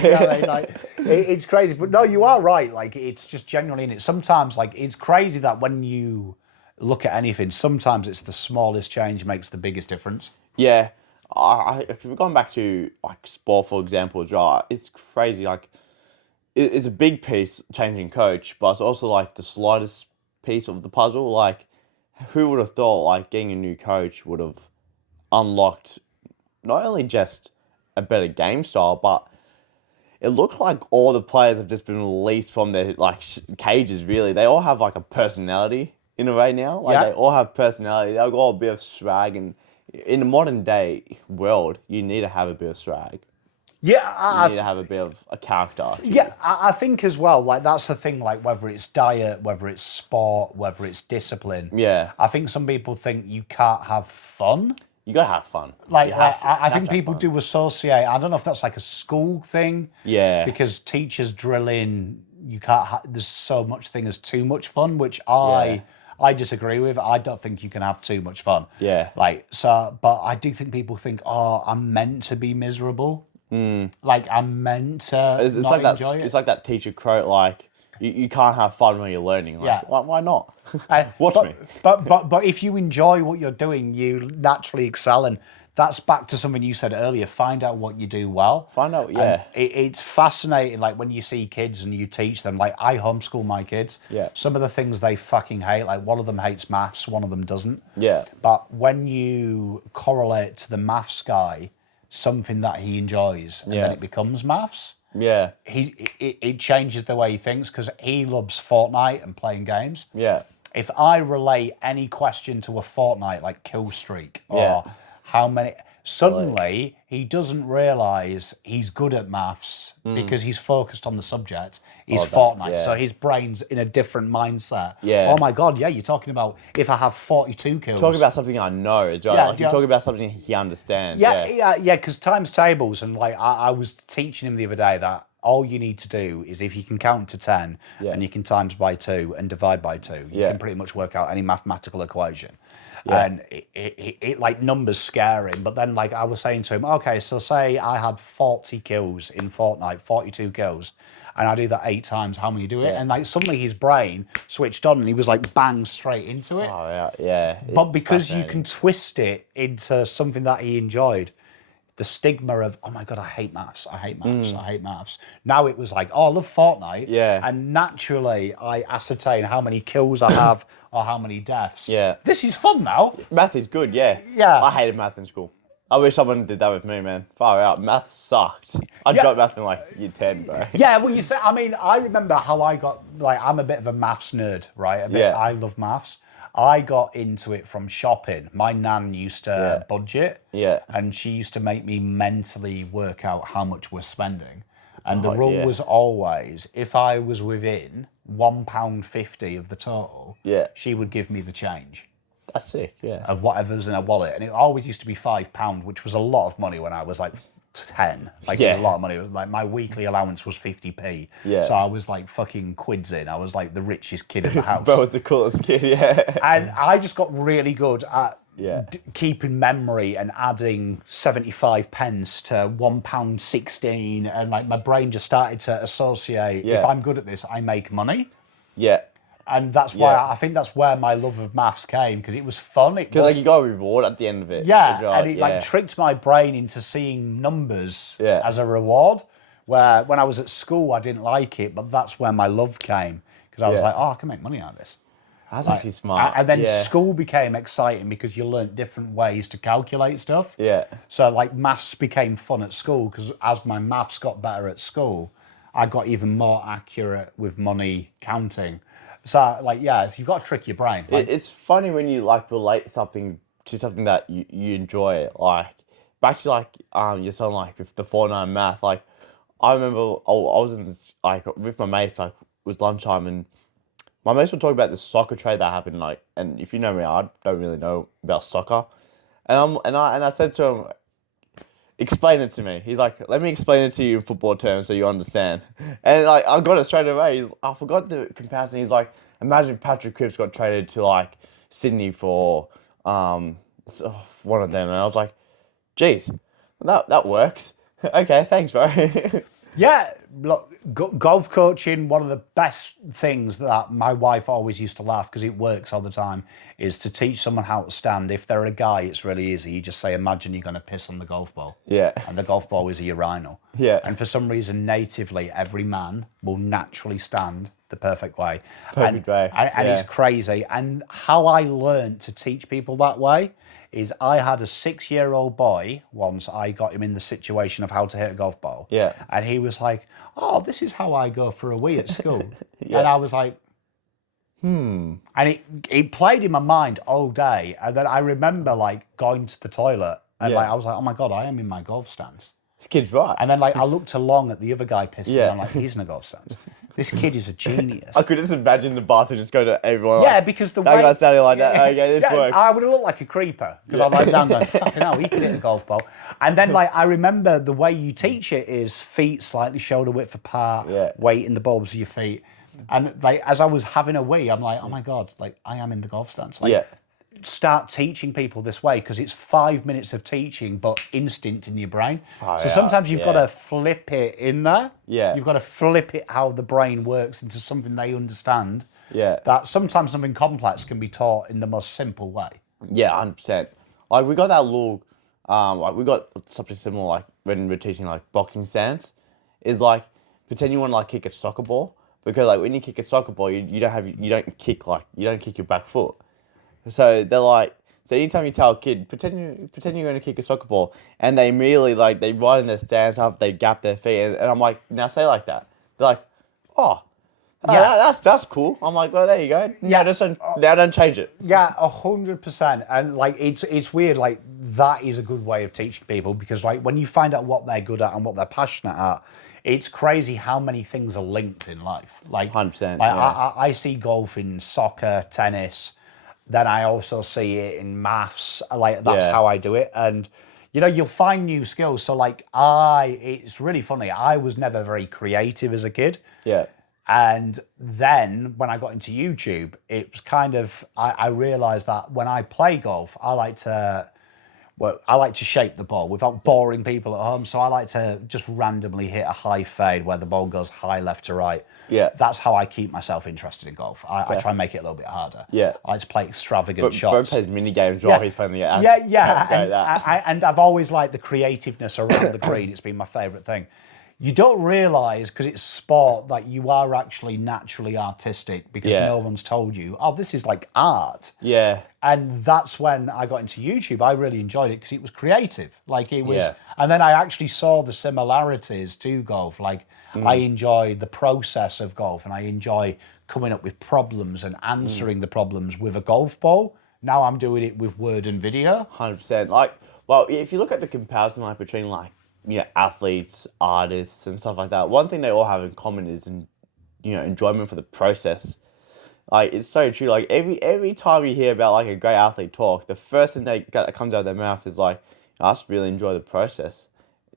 It's crazy, but no, you are right. Like, it's just genuinely in it. Sometimes, like, it's crazy that when you look at anything, sometimes it's the smallest change makes the biggest difference. Yeah. If we're going back to like sport, for example, as well, it's crazy. Like, it's a big piece changing coach, but it's also like the slightest piece of the puzzle. Like, who would have thought like getting a new coach would have unlocked not only just a better game style, but it looked like all the players have just been released from their like cages. Really, they all have like a personality in a way now. Like they all have personality. They've got a bit of swag, and in the modern day world, you need to have a bit of swag. Yeah, you need to have a bit of a character. I think as well. Like, that's the thing. Like, whether it's diet, whether it's sport, whether it's discipline. Yeah, I think some people think you can't have fun. You gotta have fun. Like, I think people do associate. I don't know if that's like a school thing. Yeah. Because teachers drill in, you can't. There's so much thing as too much fun, which I disagree with. I don't think you can have too much fun. Yeah. Like, so, but I do think people think, oh, I'm meant to be miserable. Like, I'm meant to it's not like enjoy that. it. It's like that teacher quote, like, you can't have fun when you're learning. Like, why not? Watch me. But if you enjoy what you're doing, you naturally excel. And that's back to something you said earlier. Find out what you do well. Find out, yeah. It's fascinating, like, when you see kids and you teach them. Like, I homeschool my kids. Yeah. Some of the things they fucking hate, like, one of them hates maths, one of them doesn't. Yeah. But when you correlate to the maths guy something that he enjoys, and then it becomes maths. Yeah. It changes the way he thinks because he loves Fortnite and playing games. Yeah. If I relate any question to a Fortnite, like kill streak or how many, suddenly he doesn't realise he's good at maths because he's focused on the subject. He's Fortnite, so his brain's in a different mindset. Yeah. Oh my God, yeah, you're talking about if I have 42 kills. Talking about something I know as well. Yeah, Like, you're talking about something he understands. Yeah, because times tables, and like I was teaching him the other day that all you need to do is if you can count to 10 and you can times by 2 and divide by 2, you can pretty much work out any mathematical equation. Yeah. And it like numbers scare him. But then like I was saying to him, okay, so say I had 40 kills in Fortnite, 42 kills, and I do that 8 times, how many do it? And like suddenly his brain switched on and he was like bang straight into it. Oh, yeah. But because you can twist it into something that he enjoyed, the stigma of, oh my God, I hate maths, I hate maths. Now it was like, oh, I love Fortnite. Yeah. And naturally, I ascertain how many kills I have or how many deaths. Yeah. This is fun now. Math is good, yeah. Yeah. I hated math in school. I wish someone did that with me, man. Far out. Math sucked. I dropped math in like year 10, bro. Yeah, well, you say, I mean, I remember how I got, like, I'm a bit of a maths nerd, right? I love maths. I got into it from shopping. My nan used to budget. Yeah. And she used to make me mentally work out how much we're spending. And the rule was always, if I was within £1.50 of the total, she would give me the change. That's sick, yeah. Of whatever's in her wallet. And it always used to be £5, which was a lot of money when I was like 10. Like, it was a lot of money. It was like my weekly allowance was 50p. Yeah. So I was like fucking quids in. I was like the richest kid in the house. Bro was the coolest kid, yeah. And I just got really good at keeping memory and adding 75 pence to £1.16. And like my brain just started to associate, if I'm good at this, I make money. Yeah. And that's why I think that's where my love of maths came, because it was fun. Because like you got a reward at the end of it. Yeah, well. and it like tricked my brain into seeing numbers as a reward. Where when I was at school, I didn't like it, but that's where my love came, because I was like, oh, I can make money out of this. That's actually smart. And then school became exciting because you learnt different ways to calculate stuff. Yeah. So like maths became fun at school, because as my maths got better at school, I got even more accurate with money counting. So, like, so you've got to trick your brain. Like, it's funny when you, like, relate something to something that you enjoy. Like, back to, like, you're saying, like, with the Fortnite math, like, I remember I was in this, like, with my mates, like, it was lunchtime, and my mates were talking about this soccer trade that happened, like, and if you know me, I don't really know about soccer. And I said to him, explain it to me. He's like, let me explain it to you in football terms so you understand. And like, I got it straight away. I forgot the comparison. He's like, imagine if Patrick Cripps got traded to like Sydney for one of them. And I was like, geez, that works. Okay, thanks, bro. Yeah, look, golf coaching, one of the best things that my wife always used to laugh, because it works all the time, is to teach someone how to stand. If they're a guy, it's really easy. You just say, imagine you're going to piss on the golf ball. Yeah. And the golf ball is a urinal. Yeah. And for some reason, natively, every man will naturally stand the perfect way. Perfect way. And it's crazy. And how I learned to teach people that way is I had a 6-year-old boy once. I got him in the situation of how to hit a golf ball. Yeah. And he was like, oh, this is how I go for a wee at school. And I was like, And it played in my mind all day. And then I remember like going to the toilet and like I was like, oh my God, I am in my golf stance. This kid's right. And then like I looked along at the other guy pissing and I'm like, he's in a golf stance. This kid is a genius. I could just imagine the bathroom just go to everyone. Yeah, like, because the that way... guy's standing like that. Okay, this works. I would have looked like a creeper, because I'm like down going, fucking hell, he can hit a golf ball. And then like I remember the way you teach it is feet slightly shoulder width apart, weight in the bulbs of your feet. And like as I was having a wee, I'm like, oh my God, like I am in the golf stance. Like, start teaching people this way, because it's 5 minutes of teaching but instinct in your brain. So sometimes you've got to flip it in there. You've got to flip it how the brain works into something they understand. That sometimes something complex can be taught in the most simple way. Yeah, 100%. Like we got that little like we got something similar like when we're teaching like boxing stance, is like pretend you want to like kick a soccer ball, because like when you kick a soccer ball you don't kick your back foot. So they're like, So anytime you tell a kid, pretend you're going to kick a soccer ball, and they immediately, like, they run in their stance up, they gap their feet, and I'm like, now say like that. They're like, oh, that's cool. I'm like, well, there you go. Yeah. Now don't change it. Yeah, 100%. And like it's weird, like that is a good way of teaching people, because like when you find out what they're good at and what they're passionate at, it's crazy how many things are linked in life. Like 100%, like, yeah. I see golf in soccer, tennis, then I also see it in maths. Like that's Yeah. how I do it. And you know, you'll find new skills. So like it's really funny. I was never very creative as a kid. Yeah. And then when I got into YouTube, it was kind of, I realized that when I play golf, I like to shape the ball without boring people at home. So I like to just randomly hit a high fade where the ball goes high left to right. Yeah. That's how I keep myself interested in golf. I try and make it a little bit harder. Yeah. I like to play extravagant But shots. Bro plays mini games while he's playing the game. Yeah. And I've always liked the creativeness around the green. It's been my favourite thing. You don't realise, because it's sport, that you are actually naturally artistic, because no one's told you, oh, this is like art. Yeah. And that's when I got into YouTube. I really enjoyed it because it was creative. Like it was, Yeah. and then I actually saw the similarities to golf. Like I enjoy the process of golf, and I enjoy coming up with problems and answering the problems with a golf ball. Now I'm doing it with word and video. 100%. Like, well, if you look at the comparison, like, between, like, you know, athletes, artists, and stuff like that, one thing they all have in common is, enjoyment for the process. Like, it's so true. Like, every time you hear about, like, a great athlete talk, the first thing that comes out of their mouth is like, I just really enjoy the process.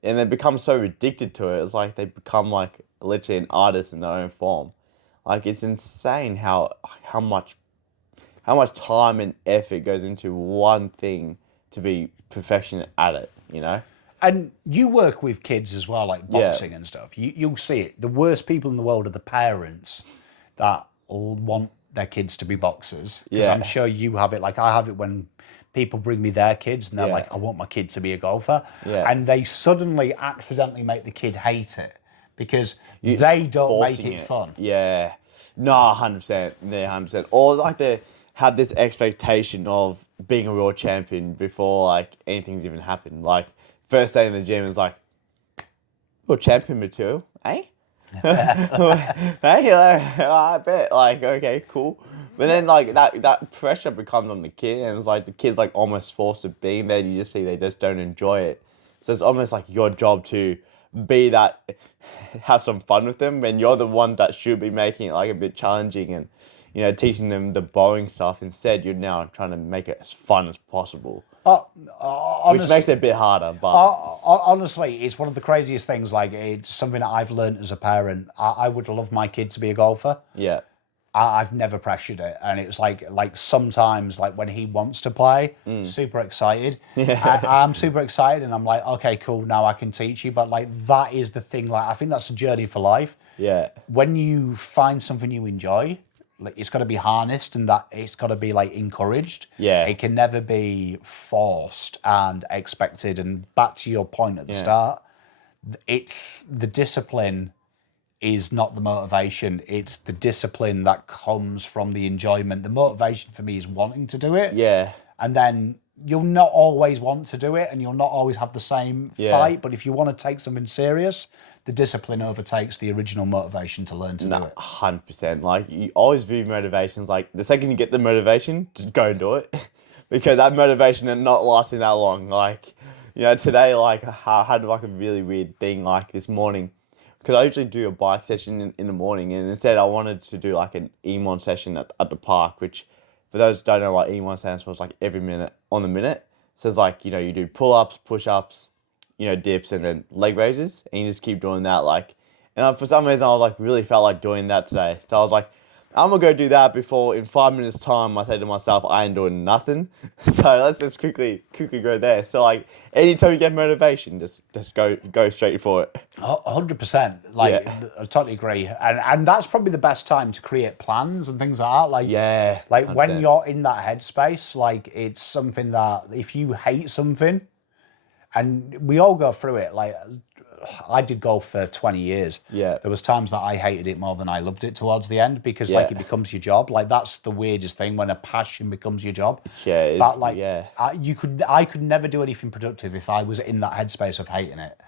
And they become so addicted to it. It's like they become, like, literally an artist in their own form. Like, it's insane how much time and effort goes into one thing to be perfectionist at it, you know? And you work with kids as well, like boxing and stuff. You'll see it. The worst people in the world are the parents that want their kids to be boxers. Because I'm sure you have it. Like I have it when people bring me their kids and they're like, I want my kid to be a golfer. Yeah. And they suddenly accidentally make the kid hate it because they don't make it fun. Yeah. No, 100%. Yeah, 100%. Or like they have this expectation of being a world champion before like anything's even happened. Like first day in the gym is like, world champion material, eh? Hey, I bet. Like, okay, cool. But then like that pressure becomes on the kid, and it's like the kid's like almost forced to being there. You just see they just don't enjoy it. So it's almost like your job to be that, have some fun with them, when you're the one that should be making it like a bit challenging and, you know, teaching them the boring stuff. Instead, you're now trying to make it as fun as possible. Honestly, which makes it a bit harder, but honestly, it's one of the craziest things. Like, it's something that I've learned as a parent. I would love my kid to be a golfer. yeah, I've never pressured it, and it's like sometimes, like when he wants to play, super excited. Yeah. I'm super excited, and I'm like, okay, cool, now I can teach you. But like that is the thing. Like I think that's a journey for life. yeah, When you find something you enjoy, like it's got to be harnessed, and that it's got to be like encouraged. Yeah. It can never be forced and expected. And back to your point at the start, it's the discipline is not the motivation. It's the discipline that comes from the enjoyment. The motivation for me is wanting to do it. yeah, And then you'll not always want to do it, and you'll not always have the same fight. But if you want to take something serious, the discipline overtakes the original motivation to learn to do it. 100%. Like, you always view motivations like the second you get the motivation, just go and do it, because that motivation is not lasting that long. Like, you know, today, like, I had like a really weird thing like this morning, because I usually do a bike session in the morning, and instead I wanted to do like an E1 session at the park, which, for those who don't know what E1 stands for, it's like every minute on the minute. So it's like, you know, you do pull-ups, push-ups, you know, dips, and then leg raises, and you just keep doing that. Like, and for some reason I was like, really felt like doing that today. So I was like, I'm gonna go do that before in 5 minutes time I say to myself, I ain't doing nothing. So let's just quickly go there. So like, anytime you get motivation, just go straight for it. 100%. Like, I totally agree. And that's probably the best time to create plans and things like that. Like, Yeah, like when 100%. you're in that headspace, like it's something that if you hate something, and we all go through it, like I did golf for 20 years. Yeah. There was times that I hated it more than I loved it towards the end because Yeah. like it becomes your job. Like that's the weirdest thing when a passion becomes your job. Yeah, But like, yeah. I could never do anything productive if I was in that headspace of hating it.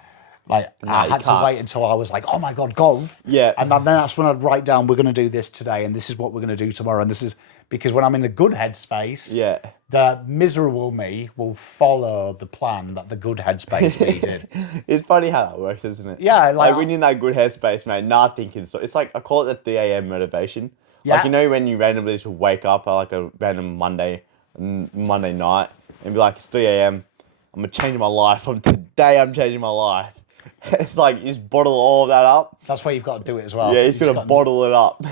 Like I you had to can't. wait until I was like, oh my God, golf. Yeah. And then that's when I'd write down, we're going to do this today and this is what we're going to do tomorrow. And this is because when I'm in the good headspace, Yeah. the miserable me will follow the plan that the good headspace me did. It's funny how that works, isn't it? Yeah, like when you're in that good headspace, mate, nothing can stop. It's like, I call it the 3 a.m. motivation. Yeah. Like, you know, when you randomly just wake up at like a random Monday night and be like, it's 3 a.m. I'm going to change my life. From today, I'm changing my life. It's like, you just bottle all of that up. That's why you've got to do it as well. Yeah, he's going to bottle it up.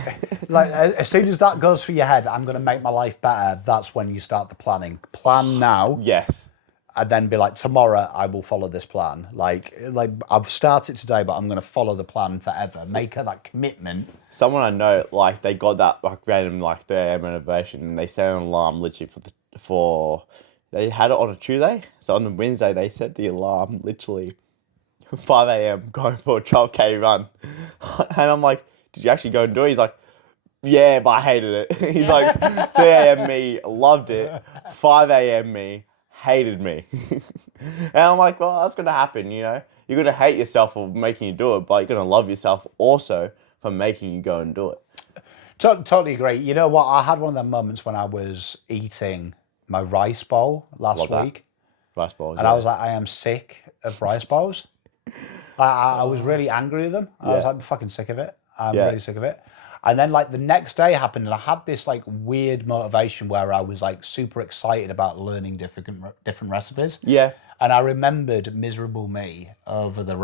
Like as soon as that goes through your head, I'm going to make my life better. That's when you start the planning. Plan now, Yes. and then be like, tomorrow I will follow this plan. Like I've started today, but I'm going to follow the plan forever. Make her that commitment. Someone I know, like, they got that like random like 3 a.m. motivation and they set an alarm literally for they had it on a Tuesday. So on a Wednesday, they set the alarm literally 5 a.m. going for a 12K run. And I'm like, did you actually go and do it? He's like, yeah, but I hated it. He's like, 3 a.m. me loved it. 5 a.m. me hated me. And I'm like, well, that's going to happen, you know? You're going to hate yourself for making you do it, but you're going to love yourself also for making you go and do it. Totally agree. You know what? I had one of them moments when I was eating my rice bowl last week. Rice balls. And I was like, I am sick of rice bowls. I was really angry with them. I was like, I'm fucking sick of it. I'm really sick of it. And then like the next day happened and I had this like weird motivation where I was like super excited about learning different recipes. Yeah. And I remembered miserable me over the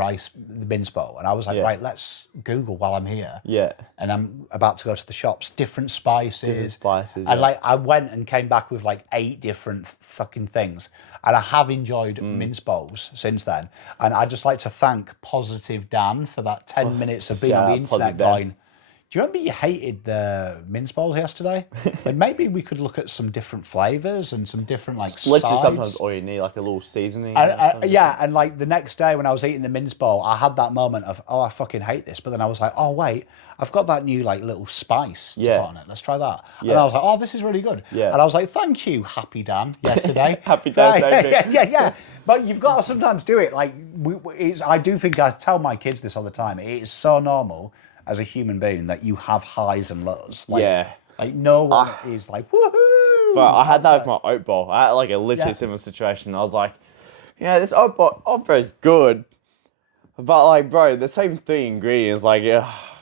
mince bowl. And I was like, right, let's Google while I'm here. Yeah. And I'm about to go to the shops, different spices. Yeah. And like I went and came back with like 8 different fucking things. And I have enjoyed mince bowls since then. And I'd just like to thank Positive Dan for that 10 minutes of being on the internet going, do you remember you hated the mince balls yesterday? Like maybe we could look at some different flavors and some different like sides. Literally sometimes all you need, like a little seasoning. Yeah, and like the next day when I was eating the mince bowl, I had that moment of, oh, I fucking hate this. But then I was like, oh, wait, I've got that new like little spice to put on it. Let's try that. And I was like, oh, this is really good. Yeah. And I was like, thank you, Happy Dan, yesterday. Happy Thursday. Yeah. But you've got to sometimes do it. Like, I do think I tell my kids this all the time. It is so normal as a human being that you have highs and lows. Like, like no one is like, woohoo! But I had that with my oat bowl. I had like a literally similar situation. I was like, yeah, this oat bowl is good. But like, bro, the same 3 ingredients, like,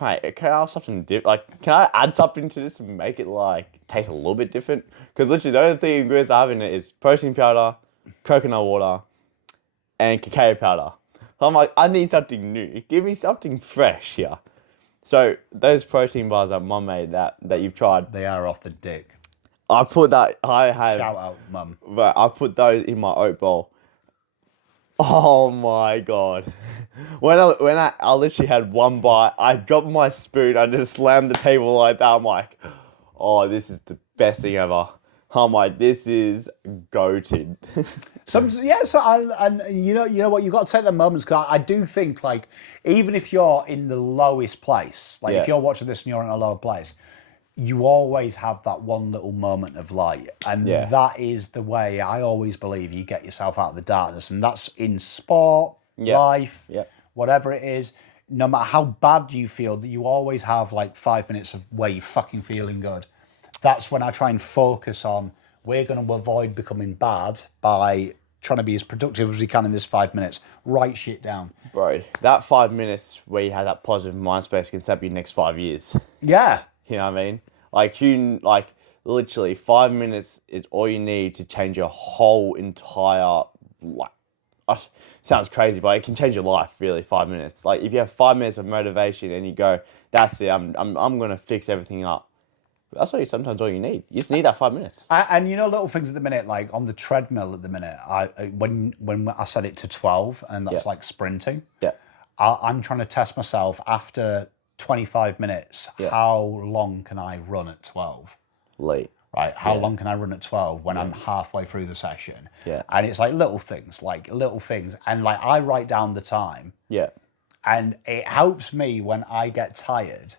mate, can I have something different? Like, can I add something to this and make it like taste a little bit different? Because literally the only 3 ingredients I have in it is protein powder, coconut water, and cacao powder. So I'm like, I need something new. Give me something fresh here. So those protein bars that Mum made that you've tried, they are off the dick. I put that. I have. Shout out, Mum. But I put those in my oat bowl. Oh my god! When I literally had one bite, I dropped my spoon. I just slammed the table like that. I'm like, oh, this is the best thing ever. I'm like, this is goated. And you know what, you've got to take the moments, because I do think, like, even if you're in the lowest place, like if you're watching this and you're in a lower place, you always have that one little moment of light. And that is the way I always believe you get yourself out of the darkness. And that's in sport, life, whatever it is. No matter how bad you feel, you always have like 5 minutes of where you're fucking feeling good. That's when I try and focus on, we're going to avoid becoming bad by trying to be as productive as we can in this 5 minutes. Write shit down. Bro, that 5 minutes where you have that positive mind space can set up your next 5 years. Yeah. You know what I mean? Like, literally 5 minutes is all you need to change your whole entire, sounds crazy, but it can change your life, really, 5 minutes. Like, if you have 5 minutes of motivation and you go, that's it, I'm going to fix everything up. That's sometimes all you need. You just need that 5 minutes. And you know, little things at the minute, like on the treadmill at the minute, when I set it to 12, and that's like sprinting. Yeah. I'm trying to test myself after 25 minutes. How long can I run at 12? Late. Right. How long can I run at 12 when I'm halfway through the session? Yeah. And it's like little things. And like I write down the time. Yeah. And it helps me when I get tired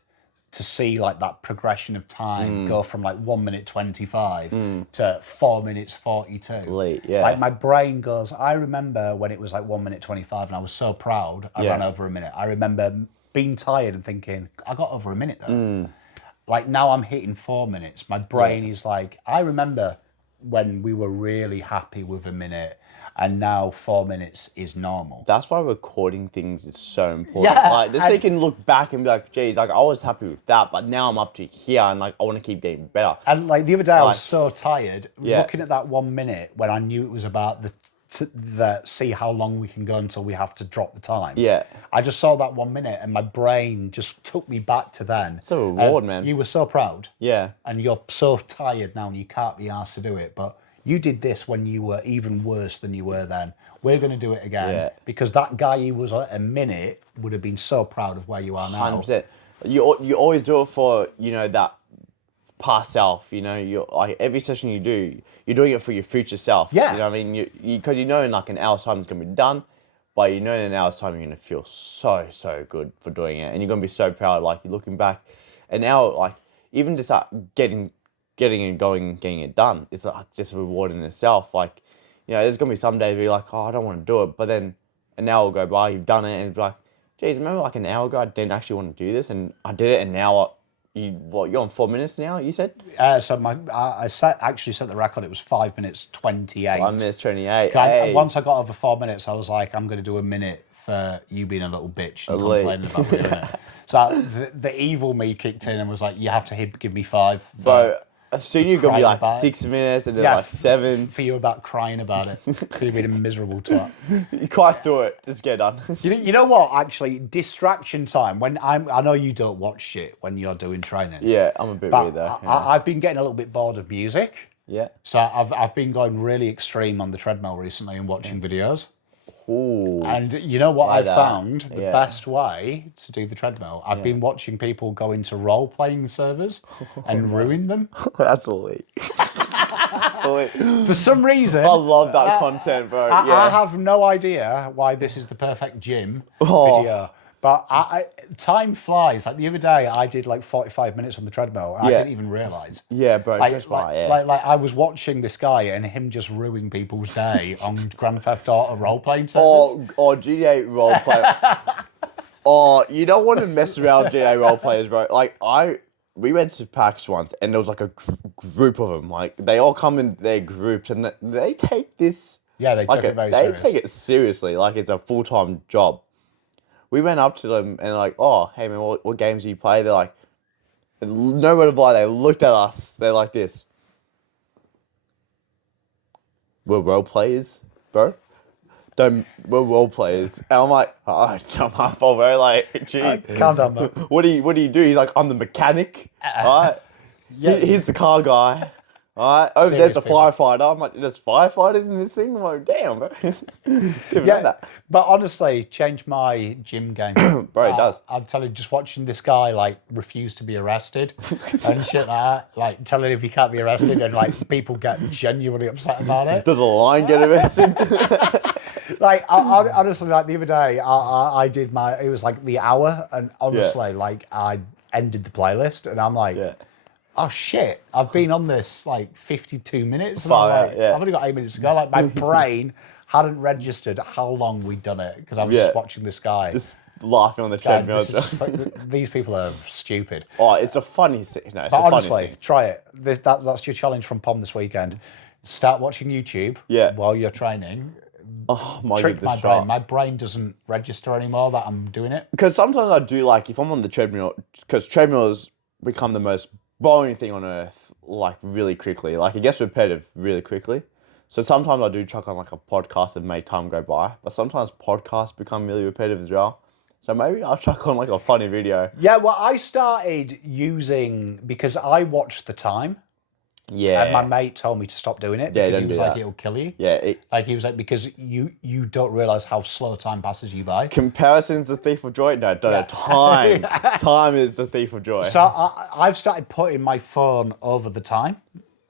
to see like that progression of time go from like 1 minute 25 to 4 minutes 42. Late, yeah. Like my brain goes, I remember when it was like 1 minute 25 and I was so proud I ran over a minute. I remember being tired and thinking, I got over a minute though. Like now I'm hitting 4 minutes. My brain is like, I remember when we were really happy with a minute and now 4 minutes is normal. That's why recording things is so important. Yeah, Like, this so you can look back and be like, geez, like, I was happy with that, but now I'm up to here and, like, I want to keep getting better. And, like, the other day I was so tired Yeah. looking at that 1 minute when I knew it was about the see how long we can go until we have to drop the time. Yeah. I just saw that 1 minute and my brain just took me back to then. It's a reward, man. You were so proud. Yeah. And you're so tired now and you can't be asked to do it. But you did this when you were even worse than you were then. We're going to do it again because that guy who was at a minute would have been so proud of where you are now. 100%. You always do it for, you know, that past self, you know, you're like every session you do, you're doing it for your future self. Yeah. You know what I mean? Because you know in like an hour's time it's going to be done, but you know in an hour's time you're going to feel so good for doing it. And you're going to be so proud, like you're looking back. And now, like, even just like getting and going and getting it done, it's like just a reward in itself. Like, you know, there's going to be some days where you're like, oh, I don't want to do it. But then an hour will go by, you've done it, and it's like, geez, remember like an hour ago I didn't actually want to do this, and I did it, and now you're on 4 minutes now, you said? So I actually set the record, it was 5 minutes 28. 5 minutes 28. Hey. Once I got over 4 minutes, I was like, I'm going to do a minute for you being a little bitch and complaining about doing it. So the evil me kicked in and was like, you have to give me 5. Bro, soon you're going to be like about it. 6 minutes and then like 7. For you about crying about it. So you've been a miserable twat. You cry through it, just get done. You know what, actually, distraction time, when I know you don't watch shit when you're doing training. Yeah, I'm a bit weird though. I've been getting a little bit bored of music. Yeah. So I've been going really extreme on the treadmill recently and watching videos. Ooh. And you know what I that. found? The best way to do the treadmill. I've been watching people go into role-playing servers and ruin them. That's elite. That's elite. For some reason... I love that content, bro. I have no idea why this is the perfect gym video. But time flies. Like the other day, I did like 45 minutes on the treadmill. And I didn't even realise. Yeah, bro. Like I was watching this guy and him just ruining people's day on Grand Theft Auto role-playing servers. Or GTA roleplay. You don't want to mess around with GTA roleplayers, bro. Like, we went to PAX once and there was like a group of them. Like, they all come in their groups and they take this... Yeah, they take it very serious. They take it seriously, like it's a full-time job. We went up to them and like, oh, hey man, what games do you play? They're like, no word of lie, they looked at us. They're like this. We're role players, bro. We're role players. And I'm like, oh, jump up, bro. Like, gee. Calm down, man. What do you do? He's like, I'm the mechanic. All right. Yeah. He's the car guy. All right. Over there's a firefighter. I'm like, there's firefighters in this thing? I'm like, damn, bro. Didn't know that. But honestly, changed my gym game. Bro, it does. I'm telling you, just watching this guy like refuse to be arrested and shit like that, like telling him he can't be arrested, and like people get genuinely upset about it. Does a lion get arrested? Like, honestly, like the other day, I did it was like the hour, and honestly, like I ended the playlist, and I'm like, oh shit, I've been on this like 52 minutes, and I've only got 8 minutes to go. Like my brain hadn't registered how long we'd done it because I was just watching this guy. Just laughing on the treadmill. These people are stupid. Oh, it's a funny scene. No, it's But a honestly, funny scene. try it. That's your challenge from Pom this weekend. Start watching YouTube while you're training. Oh, Trick my brain. My brain doesn't register anymore that I'm doing it. Because sometimes I do, like, if I'm on the treadmill, because treadmills become the most boring thing on earth, like, really quickly. Like, it gets repetitive really quickly. So sometimes I do chuck on, like, a podcast and make time go by. But sometimes podcasts become really repetitive as well. So maybe I'll chuck on, like, a funny video. Yeah, well, I started using, because I watched the time. Yeah. And my mate told me to stop doing it because he was like, it'll kill you. Yeah. Like, he was like, because you don't realise how slow time passes you by. Comparison's the thief of joy? No, time. Time is the thief of joy. So I've started putting my phone over the time.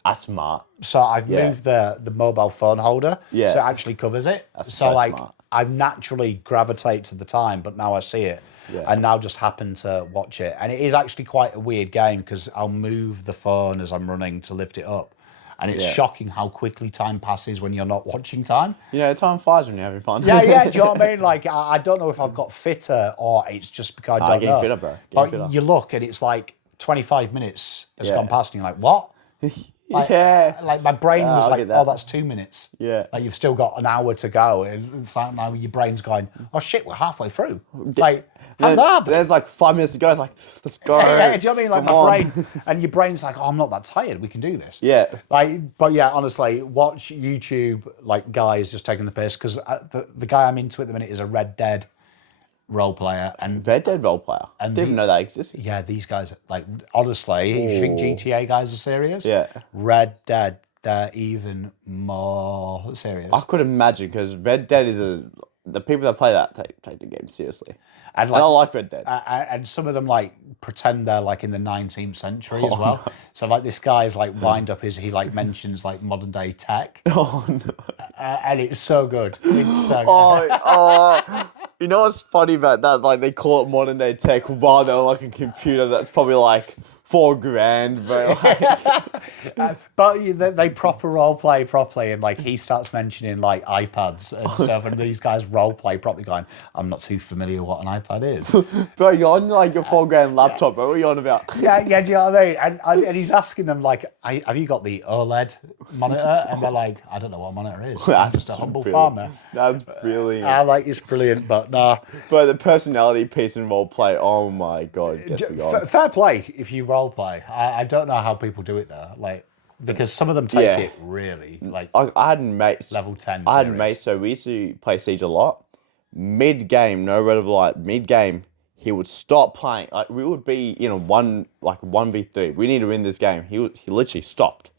That's smart. So I've moved the mobile phone holder so it actually covers it. That's so like smart. I naturally gravitate to the time, but now I see it. Yeah. And now just happen to watch it. And it is actually quite a weird game because I'll move the phone as I'm running to lift it up. And it's shocking how quickly time passes when you're not watching time. You know, time flies when you're having fun. Yeah, do you know what I mean? Like, I don't know if I've got fitter or it's just because I don't getting know. fitter, bro. But Getting fitter. you look and it's like 25 minutes has gone past and you're like, what? Like, like my brain was like, oh, that's 2 minutes. Yeah. Like you've still got an hour to go. And it's like now your brain's going, oh shit, we're halfway through. Like, there's like 5 minutes to go. It's like, let's go. Yeah, do you know what I mean? Like my brain, and your brain's like, oh, I'm not that tired. We can do this. Yeah. Like, but yeah, honestly, watch YouTube, like guys just taking the piss because the guy I'm into at the minute is a Red Dead role player and Red Dead role player. I didn't even know that existed. yeah, these guys like honestly, if you think GTA guys are serious, Yeah. Red Dead they're even more serious. I could imagine because Red Dead is the people that play that take the game seriously. And I like Red Dead. And some of them like pretend they're like in the 19th century as well. No. So like this guy's like wind up is he like mentions like modern day tech. Oh no! And it's so good. It's so good. You know what's funny about that? Like they call it modern day tech while they're like a computer that's probably like $4,000, bro. Like, but they proper role play properly, and like he starts mentioning like iPads and stuff, and these guys role play properly, going, "I'm not too familiar what an iPad is." bro, you're on like your $4,000 laptop, bro. What are you on about? Yeah, do you know what I mean? And he's asking them like, "Have you got the OLED monitor?" And they're like, "I don't know what a monitor is. I'm just a humble farmer." That's brilliant. I like it's brilliant, but nah. But the personality piece in role play, oh my god, gets me going. Fair play if you role play. I don't know how people do it though, like because some of them take it really like. I had mates level 10. I had mates, so we used to play Siege a lot. Mid game, no red of light. Mid game, he would stop playing. Like we would be in a 1v3. We need to win this game. He literally stopped.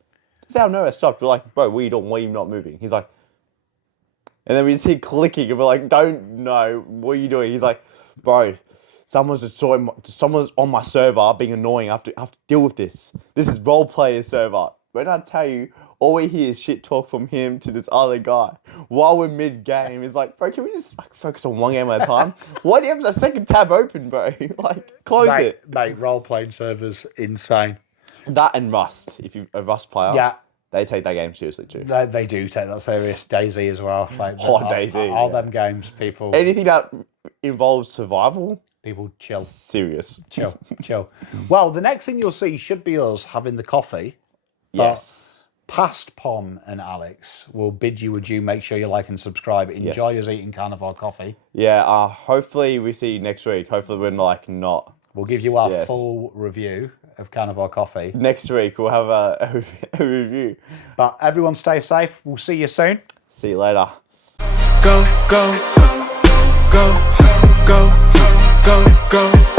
Just out of nowhere stopped. We're like, bro, what are you doing? Why are you not moving? He's like, and then we just hear clicking, and we're like, don't know, what are you doing? He's like, bro, someone's on my server being annoying. I have to deal with this. This is role player server. When I tell you, all we hear is shit talk from him to this other guy while we're mid game. It's like, bro, can we just focus on one game at a time? Why do you have the second tab open, bro? Like, close it. Mate, role playing servers insane. That and Rust. If you're a Rust player, yeah, they take that game seriously too. They do take that serious. Daisy as well. Like Daisy. All them games, people. Anything that involves survival. People chill. Serious. Chill. Well, the next thing you'll see should be us having the coffee. Yes. Past Pom and Alex will bid you adieu. Make sure you like and subscribe. Enjoy us eating Carnivore coffee. Yeah, hopefully we see you next week. Hopefully we're like not... We'll give you our full review of Carnivore coffee. Next week we'll have a review. But everyone stay safe. We'll see you soon. See you later. Go, go, go, go, go, go.